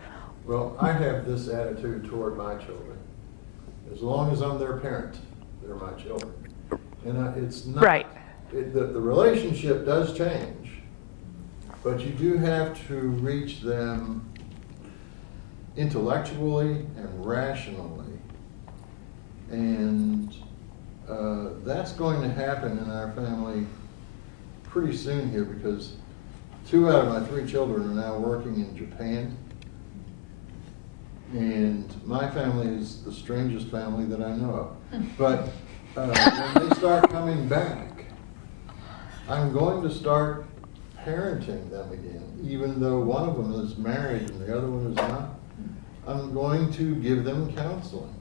Well, I have this attitude toward my children. As long as I'm their parent, they're my children. And it's not, Right. The relationship does change, but you do have to reach them intellectually and rationally. And that's going to happen in our family pretty soon here, because 2 out of my 3 children are now working in Japan. And my family is the strangest family that I know of. But when they start coming back, I'm going to start parenting them again, even though one of them is married and the other one is not. I'm going to give them counseling.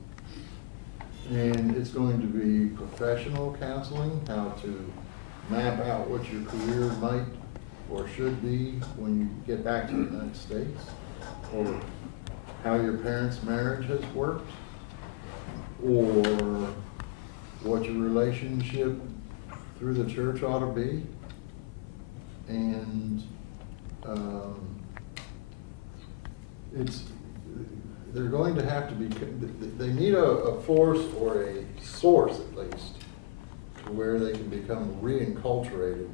And it's going to be professional counseling, how to map out what your career might or should be when you get back to the United States, or how your parents' marriage has worked, or what your relationship through the church ought to be. And they're going to have to be, they need a force or a source at least, to where they can become reinculturated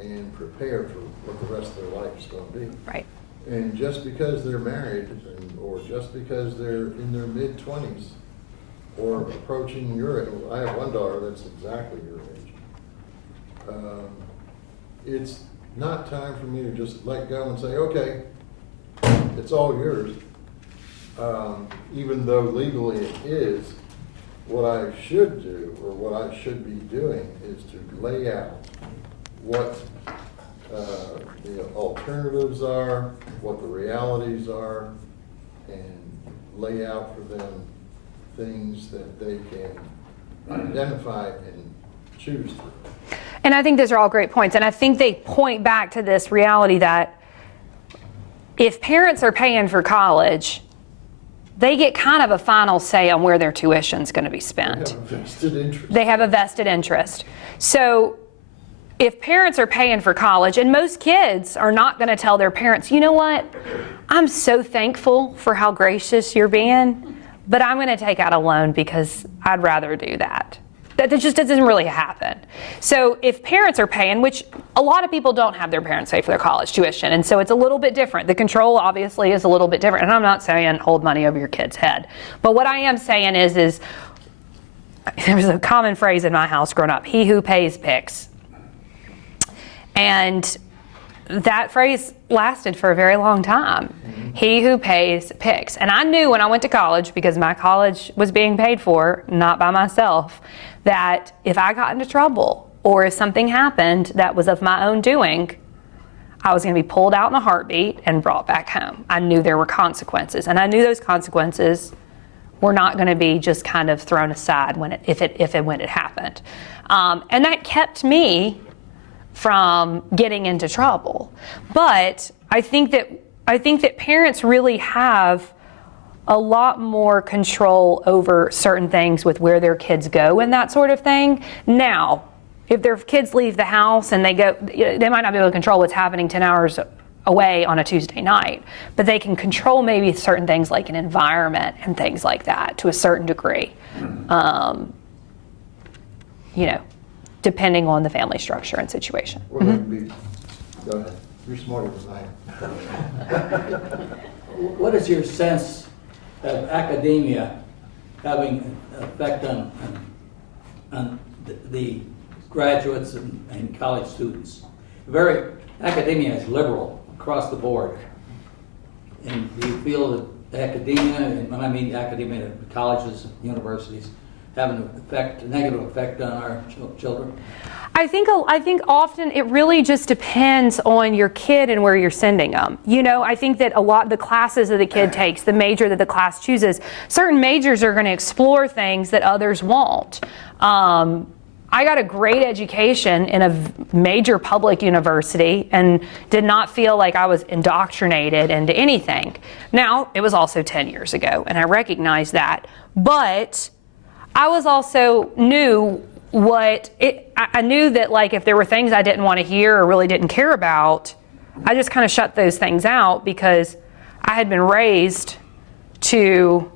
and prepared for what the rest of their life is going to be. Right. And just because they're married, or just because they're in their mid-20s, or approaching your age, I have one daughter that's exactly your age. It's not time for me to just let go and say, okay, it's all yours. Even though legally it is, what I should do, or what I should be doing, is to lay out what the alternatives are, what the realities are, and lay out for them things that they can identify and choose through. And I think those are all great points. And I think they point back to this reality that if parents are paying for college, they get kind of a final say on where their tuition is going to be spent. They have a vested interest. They have a vested interest. So if parents are paying for college, and most kids are not going to tell their parents, you know what, I'm so thankful for how gracious you're being, but I'm going to take out a loan because I'd rather do that. That just doesn't really happen. So if parents are paying, which a lot of people don't have their parents pay for their college tuition, and so it's a little bit different. The control obviously is a little bit different, and I'm not saying hold money over your kid's head. But what I am saying is there was a common phrase in my house growing up, he who pays picks. And that phrase lasted for a very long time. Mm-hmm. He who pays picks. And I knew when I went to college, because my college was being paid for, not by myself, that if I got into trouble or if something happened that was of my own doing, I was going to be pulled out in a heartbeat and brought back home. I knew there were consequences, and I knew those consequences were not going to be just kind of thrown aside when it happened. And that kept me from getting into trouble. But I think that parents really have a lot more control over certain things with where their kids go and that sort of thing. Now, if their kids leave the house and they might not be able to control what's happening 10 hours away on a Tuesday night, but they can control maybe certain things like an environment and things like that to a certain degree. Depending on the family structure and situation. Well, go ahead. You're smarter than I am. What is your sense of academia having an effect on the graduates and college students. Academia is liberal across the board. And do you feel that academia, and when I mean academia, colleges, universities, have a negative effect on our children? I think often it really just depends on your kid and where you're sending them. You know, I think that a lot of the classes that the kid takes, the major that the class chooses, certain majors are going to explore things that others won't. I got a great education in a major public university and did not feel like I was indoctrinated into anything. Now, it was also 10 years ago, and I recognize that. But I was also I knew that, like, if there were things I didn't want to hear or really didn't care about, I just kind of shut those things out because I had been raised to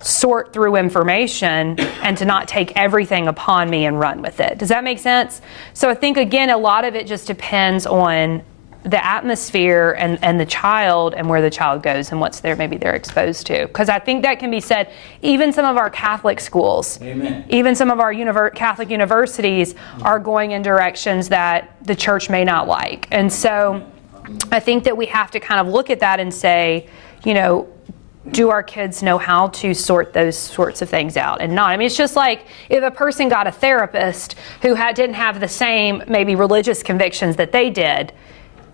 sort through information and to not take everything upon me and run with it. Does that make sense? So I think, again, a lot of it just depends on the atmosphere and the child and where the child goes and what's there, maybe they're exposed to. Because I think that can be said, even some of our Catholic schools, Amen. Even some of our Catholic universities are going in directions that the church may not like. And so I think that we have to kind of look at that and say, you know, do our kids know how to sort those sorts of things out and not? I mean, it's just like if a person got a therapist who didn't have the same maybe religious convictions that they did,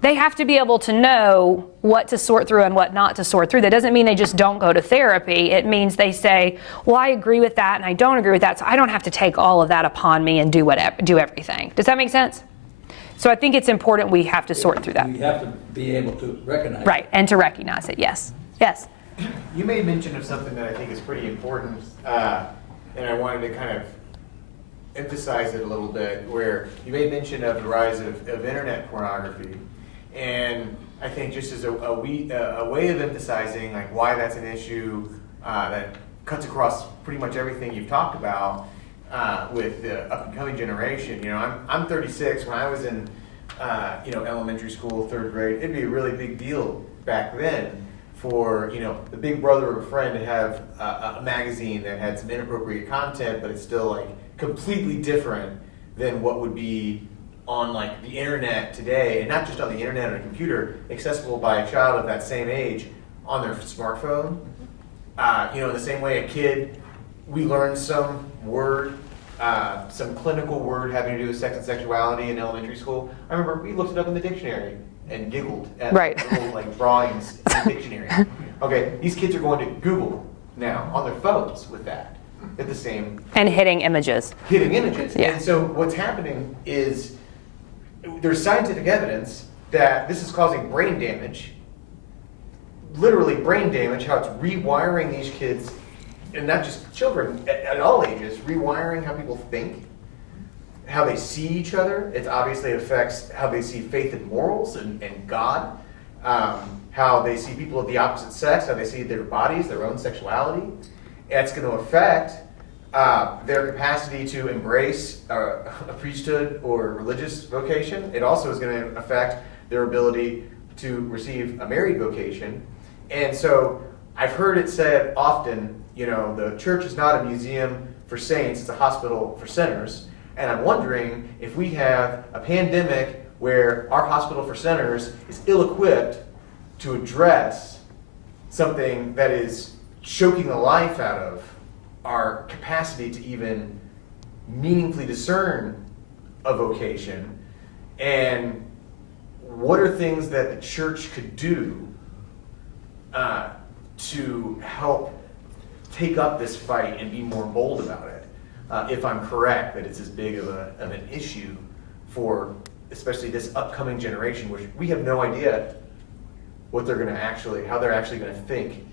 they have to be able to know what to sort through and what not to sort through. That doesn't mean they just don't go to therapy. It means they say, well, I agree with that and I don't agree with that, so I don't have to take all of that upon me and do everything. Does that make sense? So I think it's important we have to sort through that. We have to be able to recognize Right, and to recognize it, yes. Yes. You made mention of something that I think is pretty important, and I wanted to kind of emphasize it a little bit, where you made mention of the rise of internet pornography. And I think just as a way of emphasizing like why that's an issue that cuts across pretty much everything you've talked about with the up and coming generation. You know, I'm 36. When I was in elementary school, 3rd grade, it'd be a really big deal back then for the big brother of a friend to have a magazine that had some inappropriate content, but it's still like completely different than what would be on like the internet today, and not just on the internet or a computer, accessible by a child of that same age on their smartphone. In the same way a kid, we learned some word, some clinical word having to do with sex and sexuality in elementary school. I remember we looked it up in the dictionary and giggled at Right. little like drawings in the dictionary. Okay, these kids are going to Google now on their phones with that at the same And hitting images. Yeah. And so what's happening is there's scientific evidence that this is causing brain damage, literally brain damage, how it's rewiring these kids, and not just children, at all ages, rewiring how people think, how they see each other. It obviously affects how they see faith and morals and God, how they see people of the opposite sex, how they see their bodies, their own sexuality. It's going to affect their capacity to embrace a priesthood or religious vocation. It also is going to affect their ability to receive a married vocation. And so I've heard it said often, the church is not a museum for saints, it's a hospital for sinners. And I'm wondering if we have a pandemic where our hospital for sinners is ill-equipped to address something that is choking the life out of our capacity to even meaningfully discern a vocation, and what are things that the church could do to help take up this fight and be more bold about it, if I'm correct that it's as big of an issue for especially this upcoming generation, which we have no idea what they're going to how they're actually going to think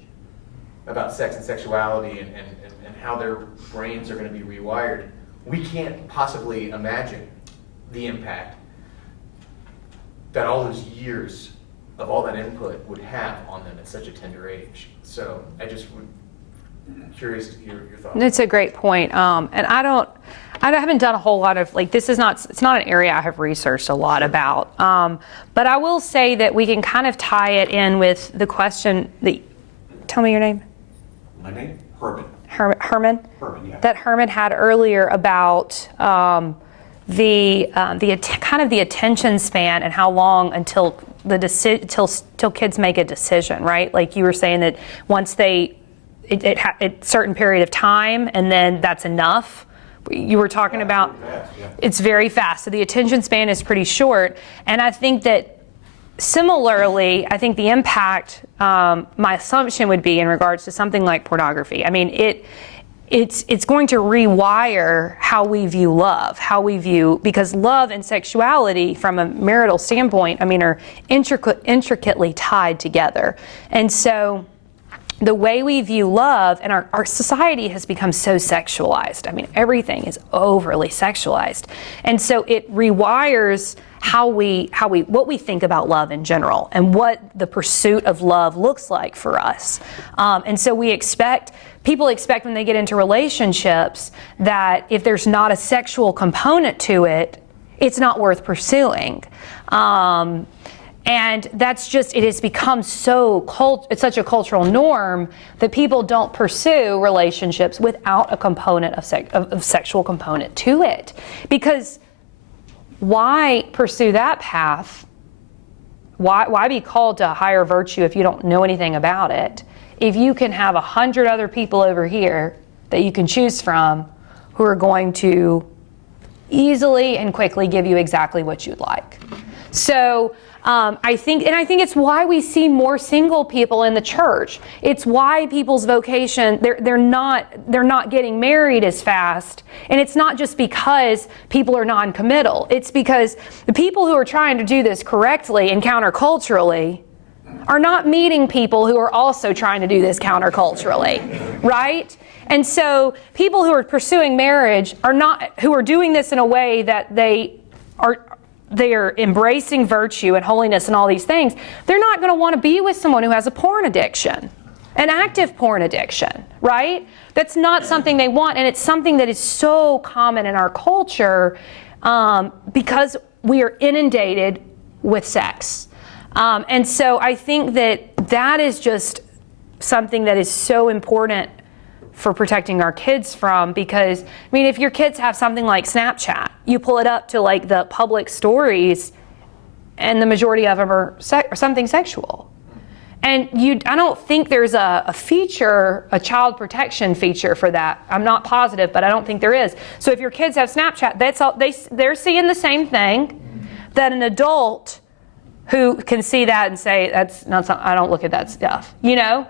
about sex and sexuality and how their brains are going to be rewired. We can't possibly imagine the impact that all those years of all that input would have on them at such a tender age. So I just would curious to hear your thoughts. It's a great point. And I haven't done a whole lot of, it's not an area I have researched a lot about. But I will say that we can kind of tie it in with the question tell me your name. My name? Herman. Herman? Herman, yeah. That Herman had earlier about kind of the attention span and how long until till kids make a decision, right? Like you were saying that once it's certain period of time and then that's enough. You were talking about it's very fast. So the attention span is pretty short. And I think that similarly, I think the impact, my assumption would be in regards to something like pornography. I mean, it's going to rewire how we view love, because love and sexuality from a marital standpoint, I mean, are intricately tied together. And so the way we view love, and our society has become so sexualized. I mean, everything is overly sexualized. And so it rewires what we think about love in general and what the pursuit of love looks like for us. And so people expect when they get into relationships that if there's not a sexual component to it, it's not worth pursuing. And it has become it's such a cultural norm that people don't pursue relationships without a component of sexual component to it. Because why pursue that path? Why be called to a higher virtue if you don't know anything about it? If you can have 100 other people over here that you can choose from who are going to easily and quickly give you exactly what you'd like. So I think it's why we see more single people in the church. It's why people's vocation, they're not getting married as fast. And it's not just because people are non-committal. It's because the people who are trying to do this correctly and counterculturally are not meeting people who are also trying to do this counterculturally, right? And so people who are pursuing marriage who are doing this in a way that they are embracing virtue and holiness and all these things, they're not going to want to be with someone who has a porn addiction, an active porn addiction, right? That's not something they want, and it's something that is so common in our culture because we are inundated with sex. And so I think that is just something that is so important for protecting our kids from, because, I mean, if your kids have something like Snapchat, you pull it up to like the public stories and the majority of them are something sexual. And I don't think there's a child protection feature for that. I'm not positive, but I don't think there is. So if your kids have Snapchat, that's all, they're seeing the same thing that an adult who can see that and say, that's not something, I don't look at that stuff, you know?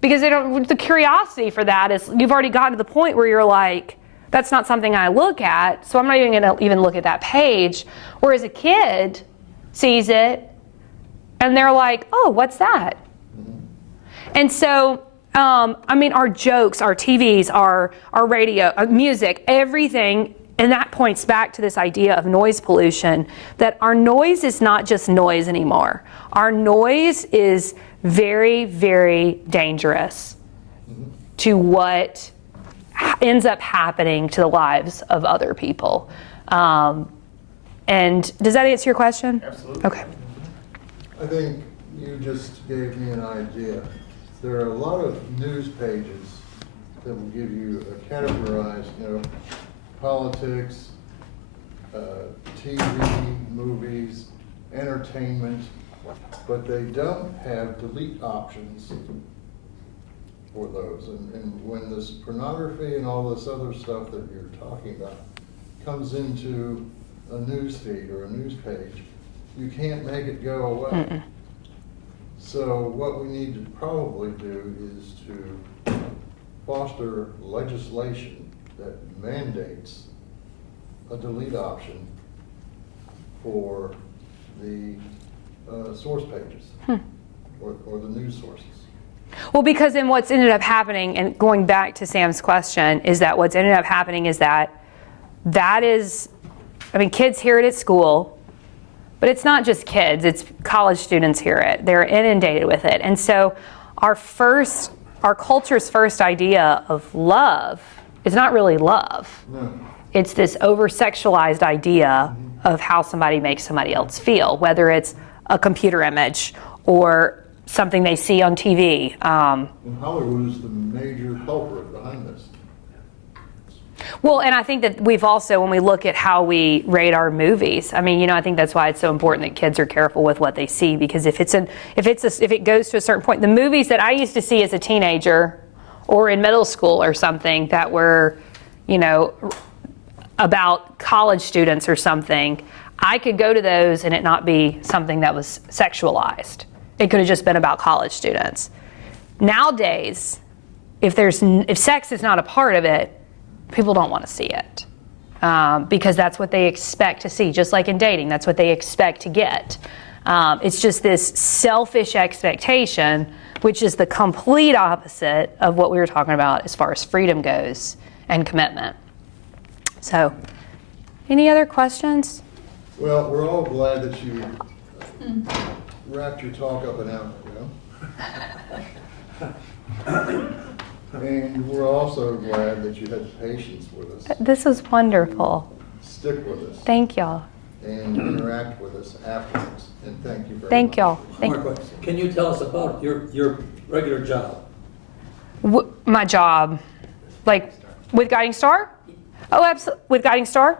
Because the curiosity for that is, you've already gotten to the point where you're like, that's not something I look at, so I'm not even going to even look at that page. Whereas a kid sees it, and they're like, oh, what's that? And so, I mean, our jokes, our TVs, our radio, music, everything, and that points back to this idea of noise pollution, that our noise is not just noise anymore. Our noise is very, very dangerous to what ends up happening to the lives of other people. And does that answer your question? Absolutely. Okay. I think you just gave me an idea. There are a lot of news pages that will give you a categorized, politics, TV, movies, entertainment, but they don't have delete options for those. And when this pornography and all this other stuff that you're talking about comes into a news feed or a news page, you can't make it go away. Mm-mm. So what we need to probably do is to foster legislation that mandates a delete option for the source pages or the news sources. Well, because then what's ended up happening, and going back to Sam's question, is that what's ended up happening is that is, I mean, kids hear it at school, but it's not just kids, it's college students hear it. They're inundated with it. And so our culture's first idea of love is not really love. No. It's this over-sexualized idea of how somebody makes somebody else feel, whether it's a computer image or something they see on TV. And Hollywood is the major culprit behind this. Well, and I think that we've also, when we look at how we rate our movies, I mean, I think that's why it's so important that kids are careful with what they see, because if it goes to a certain point, the movies that I used to see as a teenager or in middle school or something that were, about college students or something, I could go to those and it not be something that was sexualized. It could have just been about college students. Nowadays, if sex is not a part of it, people don't want to see it because that's what they expect to see. Just like in dating, that's what they expect to get. It's just this selfish expectation, which is the complete opposite of what we were talking about as far as freedom goes and commitment. So, any other questions? Well, we're all glad that you wrapped your talk up and out, And we're also glad that you had patience with us. This was wonderful. Stick with us. Thank y'all. And interact with us afterwards. And thank you very much. Thank y'all. One more question. Can you tell us about your regular job? My job, like with Guiding Star? Oh, absolutely. With Guiding Star?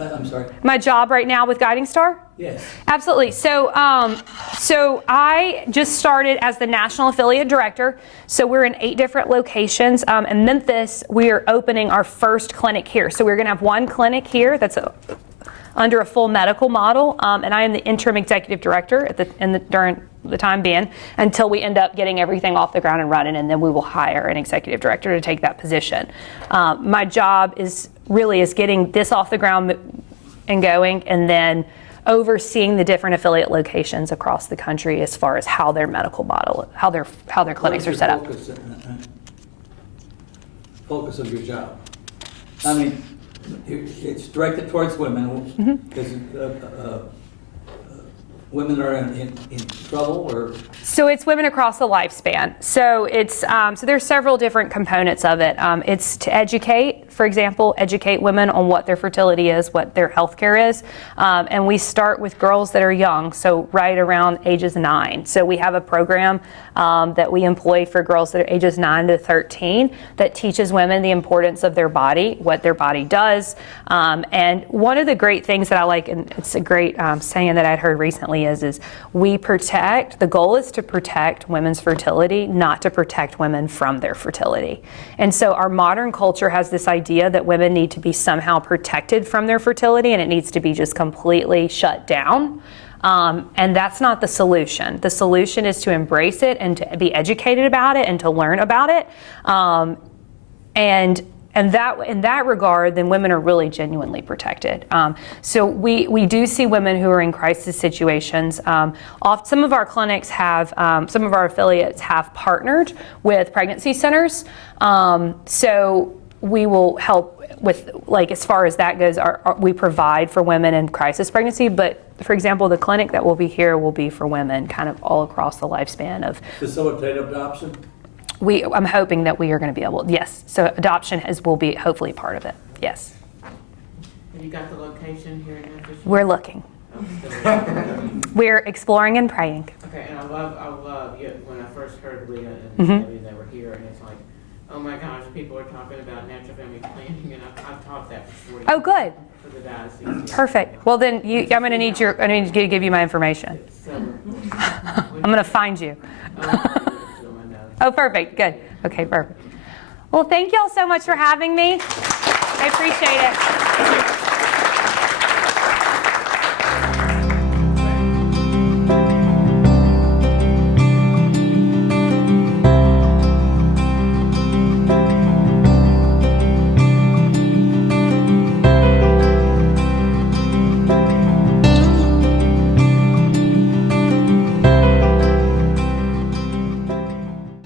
I'm sorry. My job right now with Guiding Star? Yes. Absolutely. So I just started as the national affiliate director. So we're in 8 different locations. In Memphis, we are opening our first clinic here. So we're going to have one clinic here that's under a full medical model, and I am the interim executive director during the time being until we end up getting everything off the ground and running, and then we will hire an executive director to take that position. My job is getting this off the ground and going, and then overseeing the different affiliate locations across the country as far as how their medical model, how their clinics are set up. Focus of your job. I mean, it's directed towards women because women are in trouble, or so it's women across the lifespan. So it's so there's several different components of it. It's to educate, for example, educate women on what their fertility is, what their health care is, and we start with girls that are young, so right around ages 9. So we have a program that we employ for girls that are ages 9 to 13 that teaches women the importance of their body, what their body does, and one of the great things that I like, and it's a great saying that I'd heard recently, is the goal is to protect women's fertility, not to protect women from their fertility. And so our modern culture has this idea that women need to be somehow protected from their fertility and it needs to be just completely shut down. And that's not the solution. The solution is to embrace it and to be educated about it and to learn about it. And that, in that regard, then women are really genuinely protected. So we do see women who are in crisis situations. Some of our clinics have, some of our affiliates have partnered with pregnancy centers. So we will help with, like, as far as that goes, we provide for women in crisis pregnancy. But for example, the clinic that will be here will be for women kind of all across the lifespan of facilitated adoption. I'm hoping that we are going to be able, yes. So adoption will be hopefully part of it. Yes. Have you got the location here in Memphis? We're looking. We're exploring and praying. Okay, and I love when I first heard Leah and Debbie, they were here, and it's like, oh my gosh, people are talking about natural family planning, and I've taught that for 40 years. Oh, good. For the diocese. Perfect. Well, then I'm going to need to give you my information. I'm going to find you. Oh, perfect. Good. Okay, perfect. Well, thank you all so much for having me. I appreciate it.